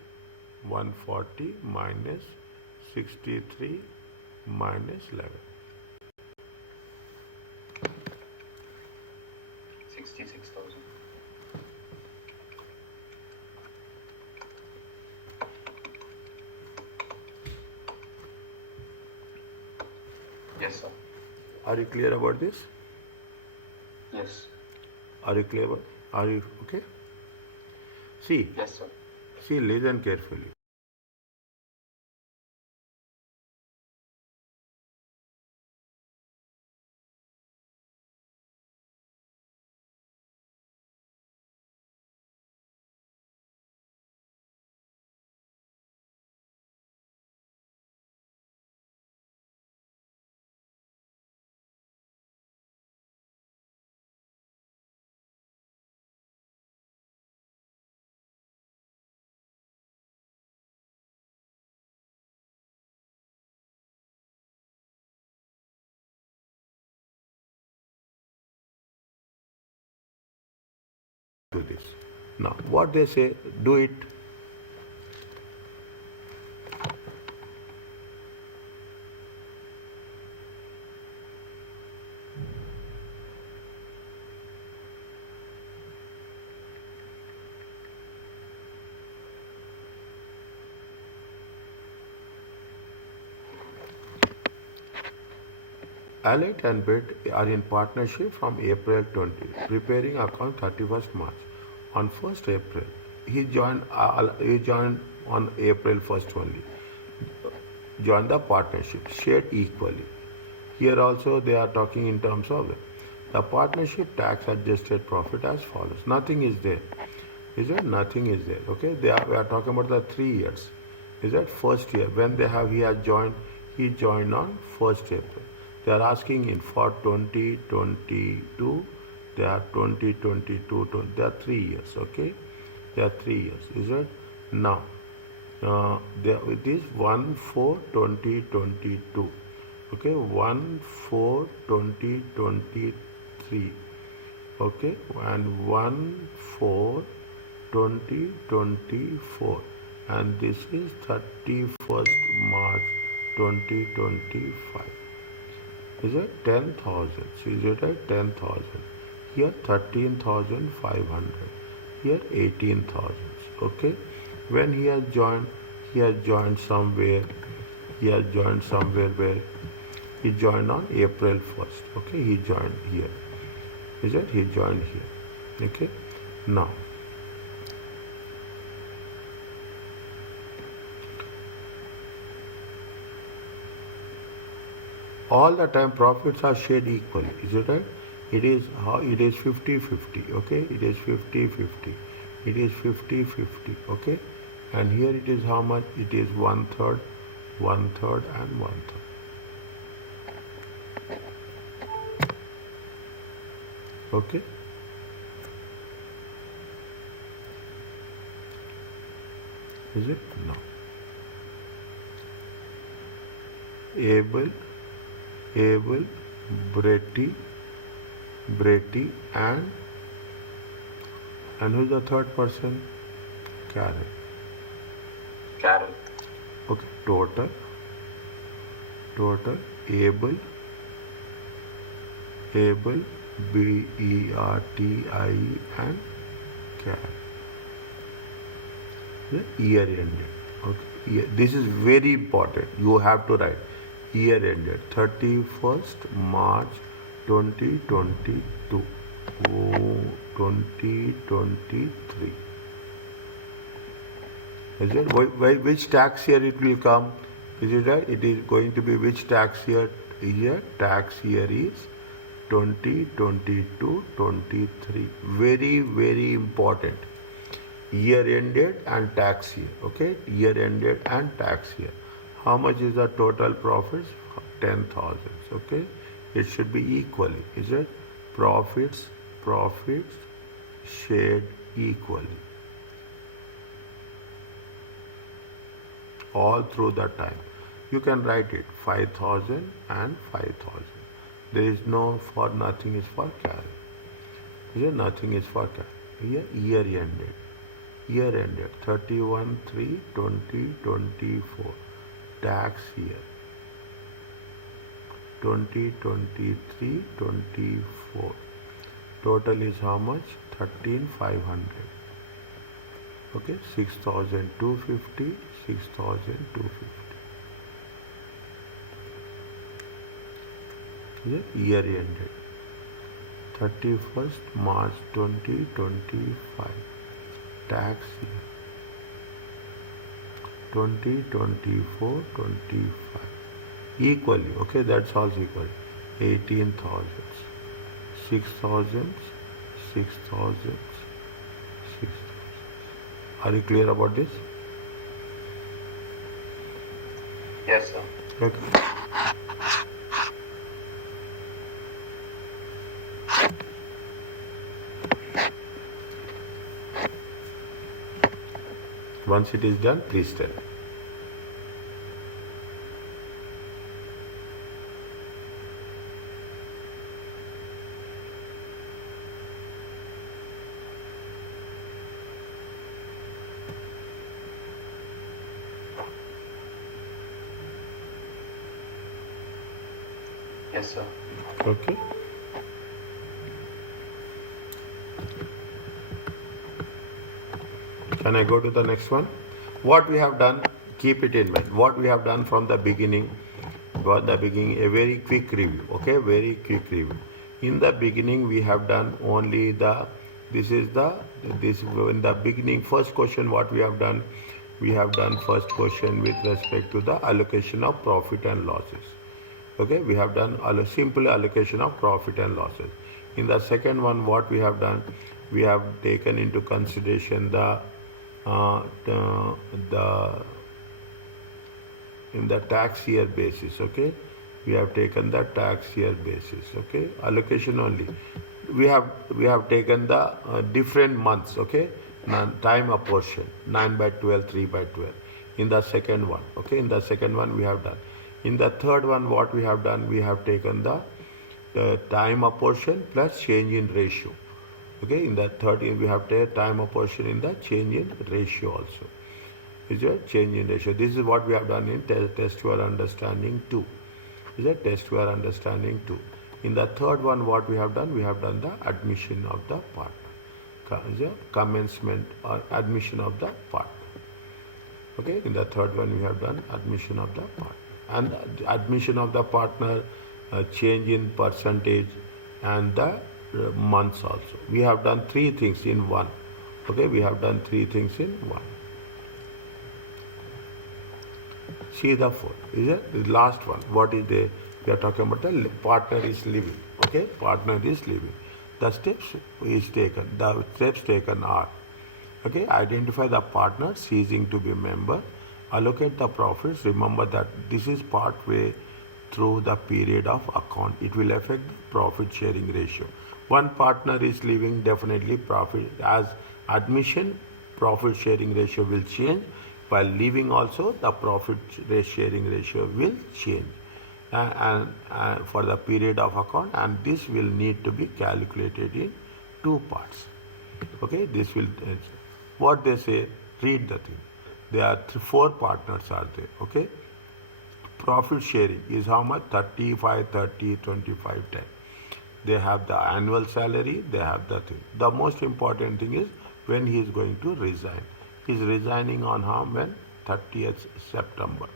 minus 63 minus 11. 66,000. Yes, sir. Are you clear about this? Yes. Are you clear? Are you okay? See, Yes, sir. listen carefully. To this. Now, what they say, do it. Allied and BID are in partnership from April 20, preparing account 31st March. On 1st April, he joined on April 1st only. Join the partnership, shared equally. Here also they are talking in terms of the partnership tax adjusted profit as follows. Nothing is there. Is it? Nothing is there. Okay. We are talking about the 3 years. Is that first year? When he joined on 1st April. They are asking in for 2022. They are 2022. They are 3 years. Okay. They are 3 years. Is it? Now, it is 1/4/2022. Okay, 1/4/2023. Okay, and 1/4/2024, and this is 31st March 2025. Is it 10,000? Is it at 10,000? Here 13,500. Here 18,000. Okay. When he has joined somewhere. He has joined somewhere where he joined on April 1st. Okay. He joined here. Is it? He joined here. Okay. Now. All the time profits are shared equally. Is it right? It is 50/50. Okay. It is 50/50. It is 50/50. Okay. And here it is how much? It is 1/3, 1/3, and 1/3. Okay. Is it? No. Able, Bretty, and who's the third person? Karen. Carol. Okay. Total, able, BERTIE, and Karen. The year ended. Okay. This is very important. You have to write year ended 31st March 2022. 2023. Is it? Which tax year it will come? Is it right? It is going to be which tax year? Tax year is 2022-23. Very, very important. Year ended and tax year. Okay? Year ended and tax year. How much is the total profits? 10,000. Okay? It should be equally. Is it? Profits shared equally. All through the time. You can write it 5,000 and 5,000. There is no for nothing is for carry. Here nothing is for carry. Here year ended. Year ended 31/3/2024. Tax year 2023-24. Total is how much? 13,500. Okay, 6,250, 6,250. Year ended 31st March 2025. Tax year 2024-25. Equally, okay, that's also equal. 18,000, 6,000, 6,000, 6,000. Are you clear about this? Yes, sir. Okay. Once it is done, please tell. Yes, sir. Okay. Can I go to the next one? What we have done, keep it in mind. What we have done from the beginning, a very quick review. Okay, very quick review. In the beginning, we have done only this is the, this, in the beginning, first question, what we have done, we have done first question with respect to the allocation of profit and losses. Okay, we have done a simple allocation of profit and losses. In the second one, what we have done, we have taken into consideration the in the tax year basis. Okay, we have taken the tax year basis. Okay, allocation only. We have taken the different months. Okay, time apportion 9/12, 3/12. In the second one. Okay, in the second one we have done. In the third one, what we have done, we have taken the time apportion plus change in ratio. Okay, in the third, we have taken time apportion in the change in ratio also. Is a change in ratio. This is what we have done in test your understanding 2. Is a test your understanding 2. In the third one, what we have done the admission of the partner. Is a commencement or admission of the partner. Okay, in the third one, we have done admission of the partner. And admission of the partner, change in percentage, and the months also. We have done 3 things in one. Okay, we have done 3 things in one. See the 4. Is it the last one? What is the? We are talking about the partner is leaving. Okay, partner is leaving. The steps is taken. The steps taken are, okay, identify the partner ceasing to be member, allocate the profits. Remember that this is part way through the period of account. It will affect the profit sharing ratio. One partner is leaving, definitely profit as admission, profit sharing ratio will change. While leaving also, the profit sharing ratio will change. And for the period of account, and this will need to be calculated in 2 parts. Okay, this will, what they say, read the thing. There are 4 partners are there. Okay, profit sharing is how much? 35, 30, 25, 10. They have the annual salary, they have the thing. The most important thing is when he is going to resign. He is resigning on how? When? 30th September.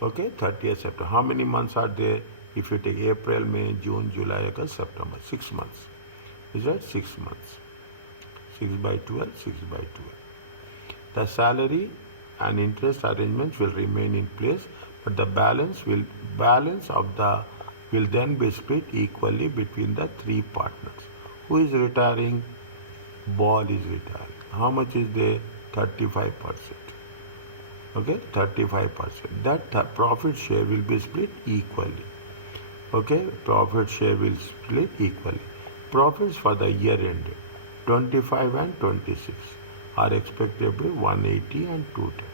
Okay, 30th September. How many months are there? If you take April, May, June, July, August, September, 6 months. Is that 6 months? 6/12, 6/12. The salary and interest arrangements will remain in place, but the balance will then be split equally between the 3 partners. Who is retiring? Ball is retiring. How much is there? 35%. Okay, 35%. That profit share will be split equally. Okay, profit share will split equally. Profits for the year ended 25 and 26 are expected to be 180 and 210.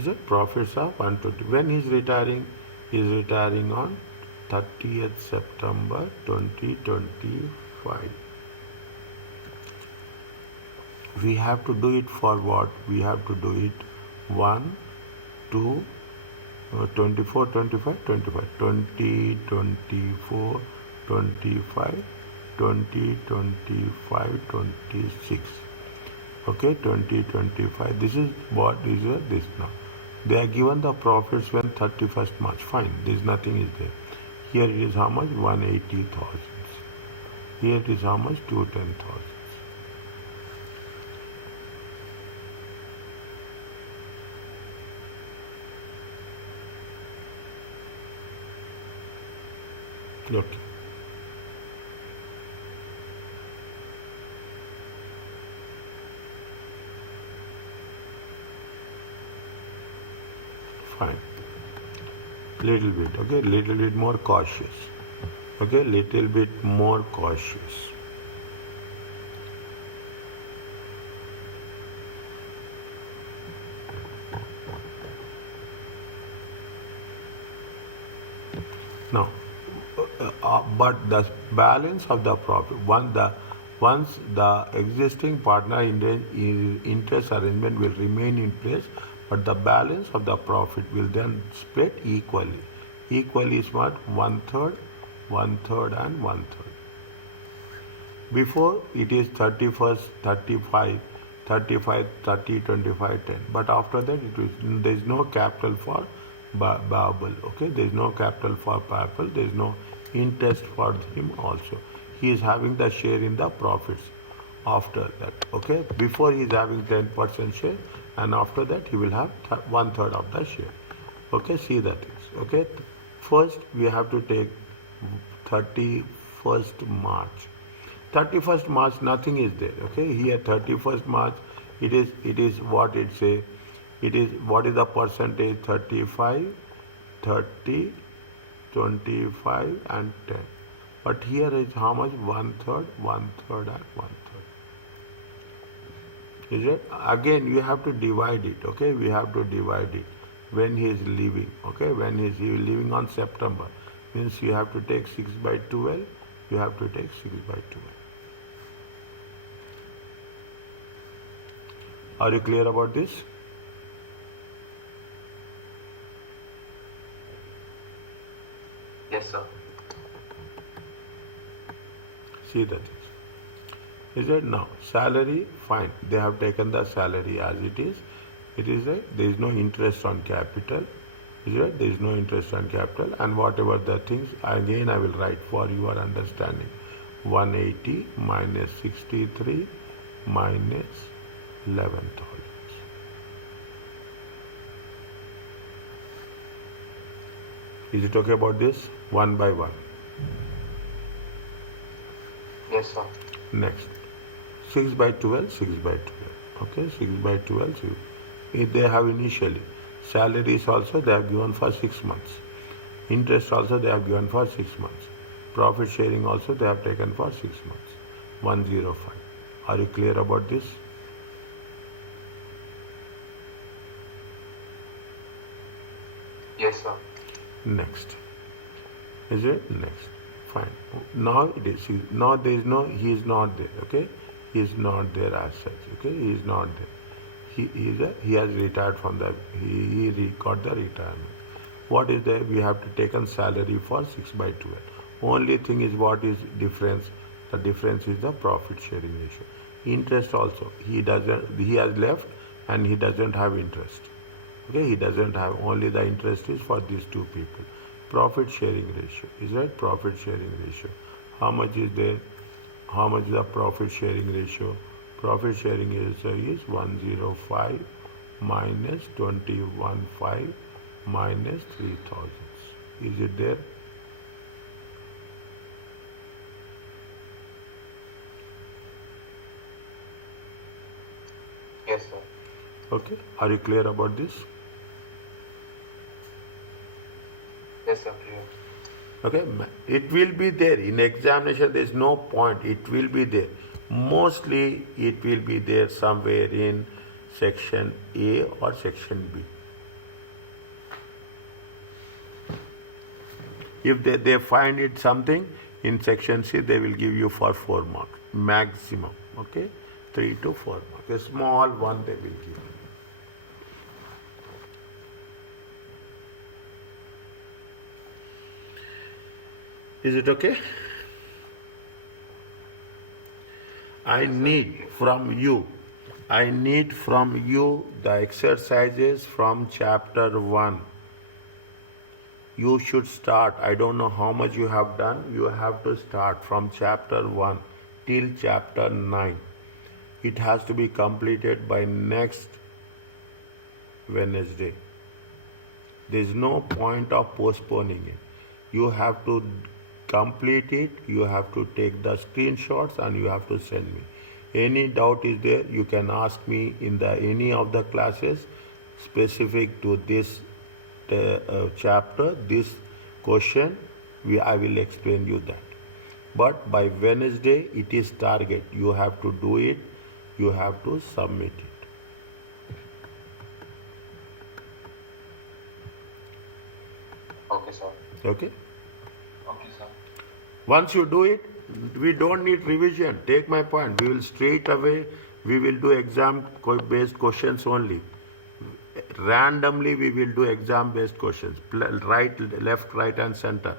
Is it profits of 120? When he is retiring on 30th September 2025. We have to do it for what? We have to do it 1, 2, 24, 25, 25, 20, 24, 25, 20, 25, 26. Okay, 20, 25. This is what is this now. They are given the profits when 31st March. Fine, there is nothing is there. Here it is how much? 180,000. Here it is how much? 210,000. Okay. Fine. Little bit, okay? Little bit more cautious. Okay? Little bit more cautious. Now, but the balance of the profit, once the existing partner interest arrangement will remain in place, but the balance of the profit will then split equally. Equally is what? One third, and one third. Before it is 31st, 35, 35, 30, 25, 10. But after that, there is no capital for Babel. Okay, there is no capital for Babel. There is no interest for him also. He is having the share in the profits after that. Okay, before he is having 10% share, and after that he will have one third of the share. Okay, see that is. Okay, first we have to take 31st March. 31st March, nothing is there. Okay, here 31st March, it is what it say. It is what is the percentage? 35, 30, 25, and 10. But here is how much? One third, and one third. Is it? Again, you have to divide it. Okay, we have to divide it when he is leaving. Okay, when he is leaving on September, means you have to take 6 by 12. You have to take 6 by 12. Are you clear about this? Yes, sir. See that is it? Now salary, fine, they have taken the salary as it is. It is there is no interest on capital. Is it? There is no interest on capital, and whatever the things, again I will write for your understanding. 180 minus 63 minus 11,000. Is it okay about this? One by one. Yes, sir. Next, 6 by 12, 6 by 12. Okay, 6 by 12. If they have initially salaries also they have given for 6 months. Interest also they have given for 6 months. Profit sharing also they have taken for 6 months. 105. Are you clear about this? Yes, sir. Next. Is it? Next. Fine. Now it is. Now there is no. He is not there. Okay. He is not there as such. Okay. He is not there. He has retired from the. He got the retirement. What is there? We have to taken salary for 6 by 12. Only thing is what is difference? The difference is the profit sharing ratio. Interest also. He doesn't. He has left and he doesn't have interest. Okay, he doesn't have, only the interest is for these two people. Profit sharing ratio, is that profit sharing ratio? How much is there? How much is the profit sharing ratio? Profit sharing ratio is 105 minus 21.5 minus 3,000. Is it there? Yes, sir. Okay, are you clear about this? Yes, sir. Clear. Okay, it will be there in examination. There is no point. It will be there. Mostly, it will be there somewhere in section A or section B. If they find it something in section C, they will give you for 4 marks maximum. Okay, 3 to 4 marks. A small one they will give you. Is it okay? I need from you the exercises from chapter 1. You should start. I don't know how much you have done. You have to start from chapter 1 till chapter 9. It has to be completed by next Wednesday. There is no point of postponing it. You have to complete it. You have to take the screenshots and you have to send me. Any doubt is there, you can ask me in any of the classes specific to this chapter, this question. I will explain you that. But by Wednesday, it is target. You have to do it. You have to submit it. Okay, sir. Okay? Okay, sir. Once you do it, we don't need revision. Take my point. We will straight away, we will do exam based questions only. Randomly we will do exam based questions, right, left, right and center.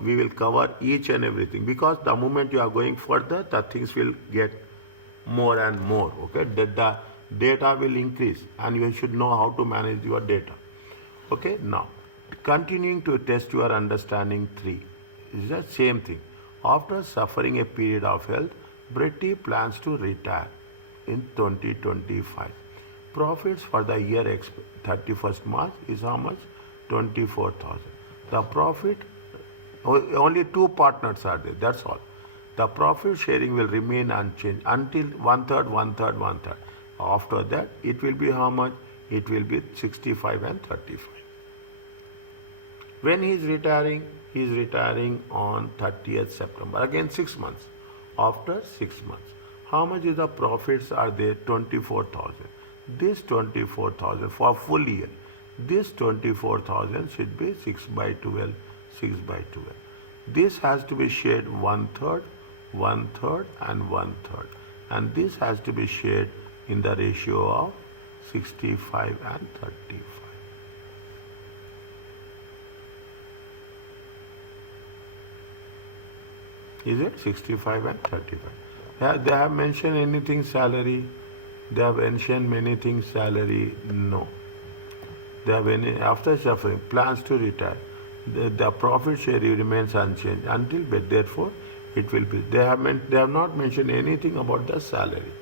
We will cover each and everything, because the moment you are going further, the things will get more and more. Okay, the data will increase and you should know how to manage your data. Okay, now continuing to test your understanding 3 is the same thing. After suffering a period of health, Bretty plans to retire in 2025. Profits for the year 31st March is how much? 24,000. The profit, only 2 partners are there, that's all. The profit sharing will remain unchanged until one third, one third, one third. After that, it will be how much? It will be 65 and 35. When he is retiring on 30th September. Again 6 months. After 6 months. How much is the profits are there? 24,000. This 24,000 for full year. This 24,000 should be 6 by 12, 6 by 12. This has to be shared one third, one third and one third. And this has to be shared in the ratio of 65 and 35. Is it 65 and 35? Yeah, they have mentioned anything salary? They have mentioned many things salary? No. They have after suffering plans to retire. The profit share remains unchanged until, but therefore it will be. They have not mentioned anything about the salary.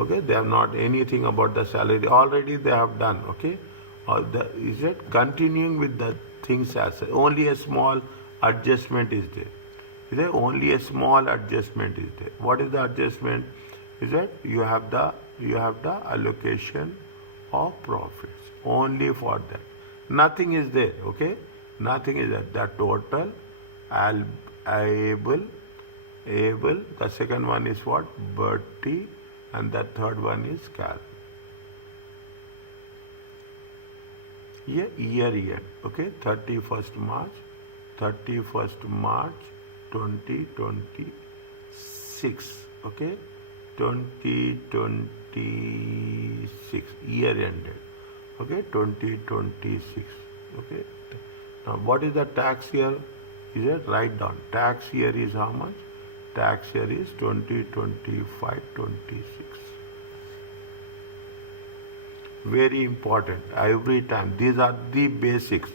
Okay, they have not anything about the salary. Already they have done. Okay, is it continuing with the things as only a small adjustment is there. Is there only a small adjustment is there? What is the adjustment? Is that you have the allocation of profits only for that. Nothing is there. Okay, nothing is there. The total able. The second one is what? Bertie, and the third one is Cal. Year end. Okay, 31st March 2026. Okay, 2026 year ended. Okay, 2026. Okay, now what is the tax year? Is it? Write down. Tax year is how much? Tax year is 2025-26. Very important. Every time. These are the basics.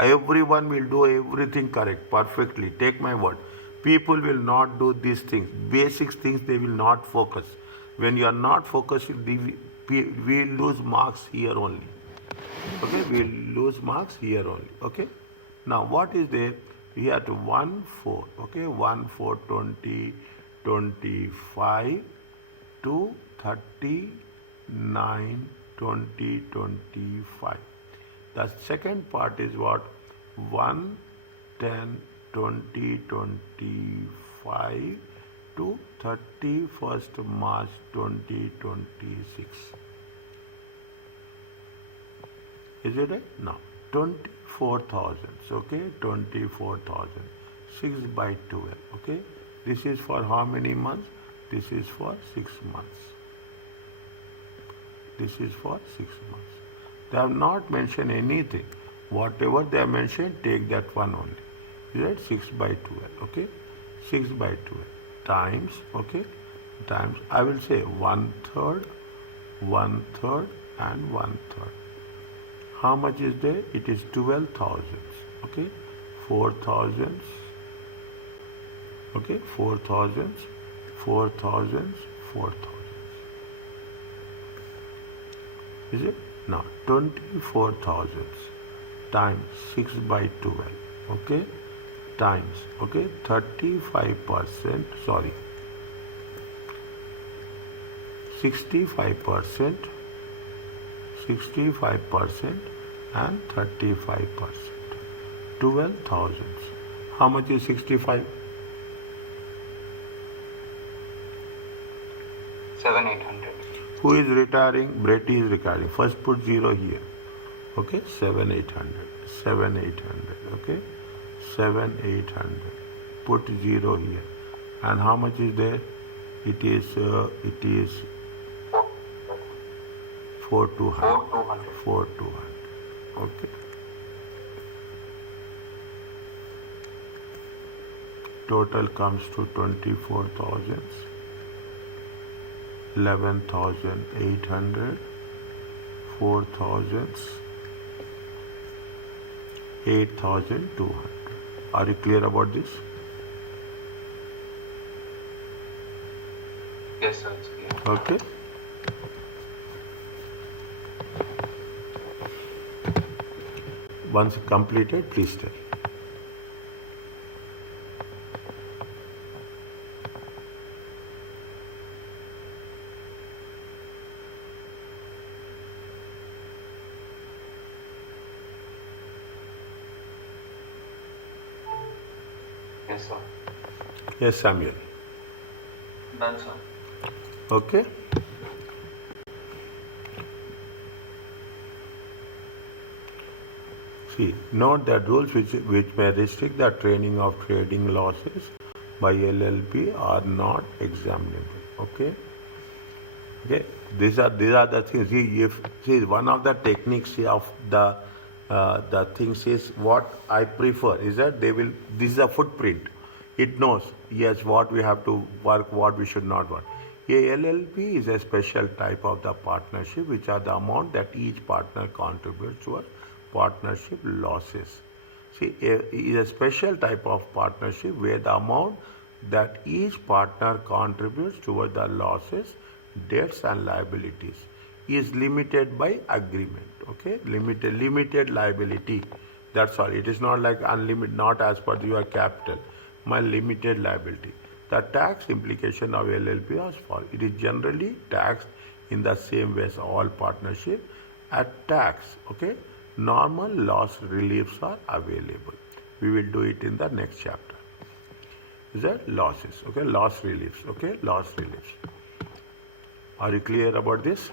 Everyone will do everything correct, perfectly. Take my word. People will not do these things. Basic things they will not focus. When you are not focused, we lose marks here only. Okay, we will lose marks here only. Okay. Now what is there? We have to 1-4. Okay, 1-4-2025 to 39-2025. The second part is what? 1-10-2025 to 31st March 2026. Is it right? No. 24,000. Okay, 24,000. 6 by 12. Okay, this is for how many months? This is for 6 months. This is for 6 months. They have not mentioned anything. Whatever they have mentioned, take that one only. Is that 6 by 12? Okay, 6 by 12 times. Okay, times. I will say 1/3, 1/3, and 1/3. How much is there? It is 12,000. Okay, 4,000. Okay, 4,000, 4,000, 4,000. Is it? Now 24,000 times 6 by 12. Okay, times. Okay, 35%. Sorry, 65%. 65% and 35%. 12,000. How much is 65? 7,800. Who is retiring? Bretty is retiring. First put 0 here. Okay, 7,800. 7,800. Okay, 7,800. Put 0 here. And how much is there? It is 4,200. 4,200. 4,200. Okay. Total comes to 24,000, 11,800, 4,000, 8,200. Are you clear about this? Yes, sir. It's clear. Okay. Once completed, please tell. Yes, sir. Yes, Samuel. Done, sir. Okay. See, note that rules which may restrict the training of trading losses by LLP are not examinable. Okay. Okay. These are the things. See, one of the techniques of the things is what I prefer is that they will. This is a footprint. It knows yes what we have to work, what we should not work. A LLP is a special type of the partnership, which are the amount that each partner contributes to a partnership losses. See, is a special type of partnership where the amount that each partner contributes toward the losses, debts and liabilities is limited by agreement. Okay, limited liability. That's all. It is not like unlimited, not as per your capital. My limited liability. The tax implication of LLP as follows. It is generally taxed in the same way as all partnership at tax. Okay, normal loss reliefs are available. We will do it in the next chapter. Is that losses? Okay, loss reliefs. Okay, loss reliefs. Are you clear about this?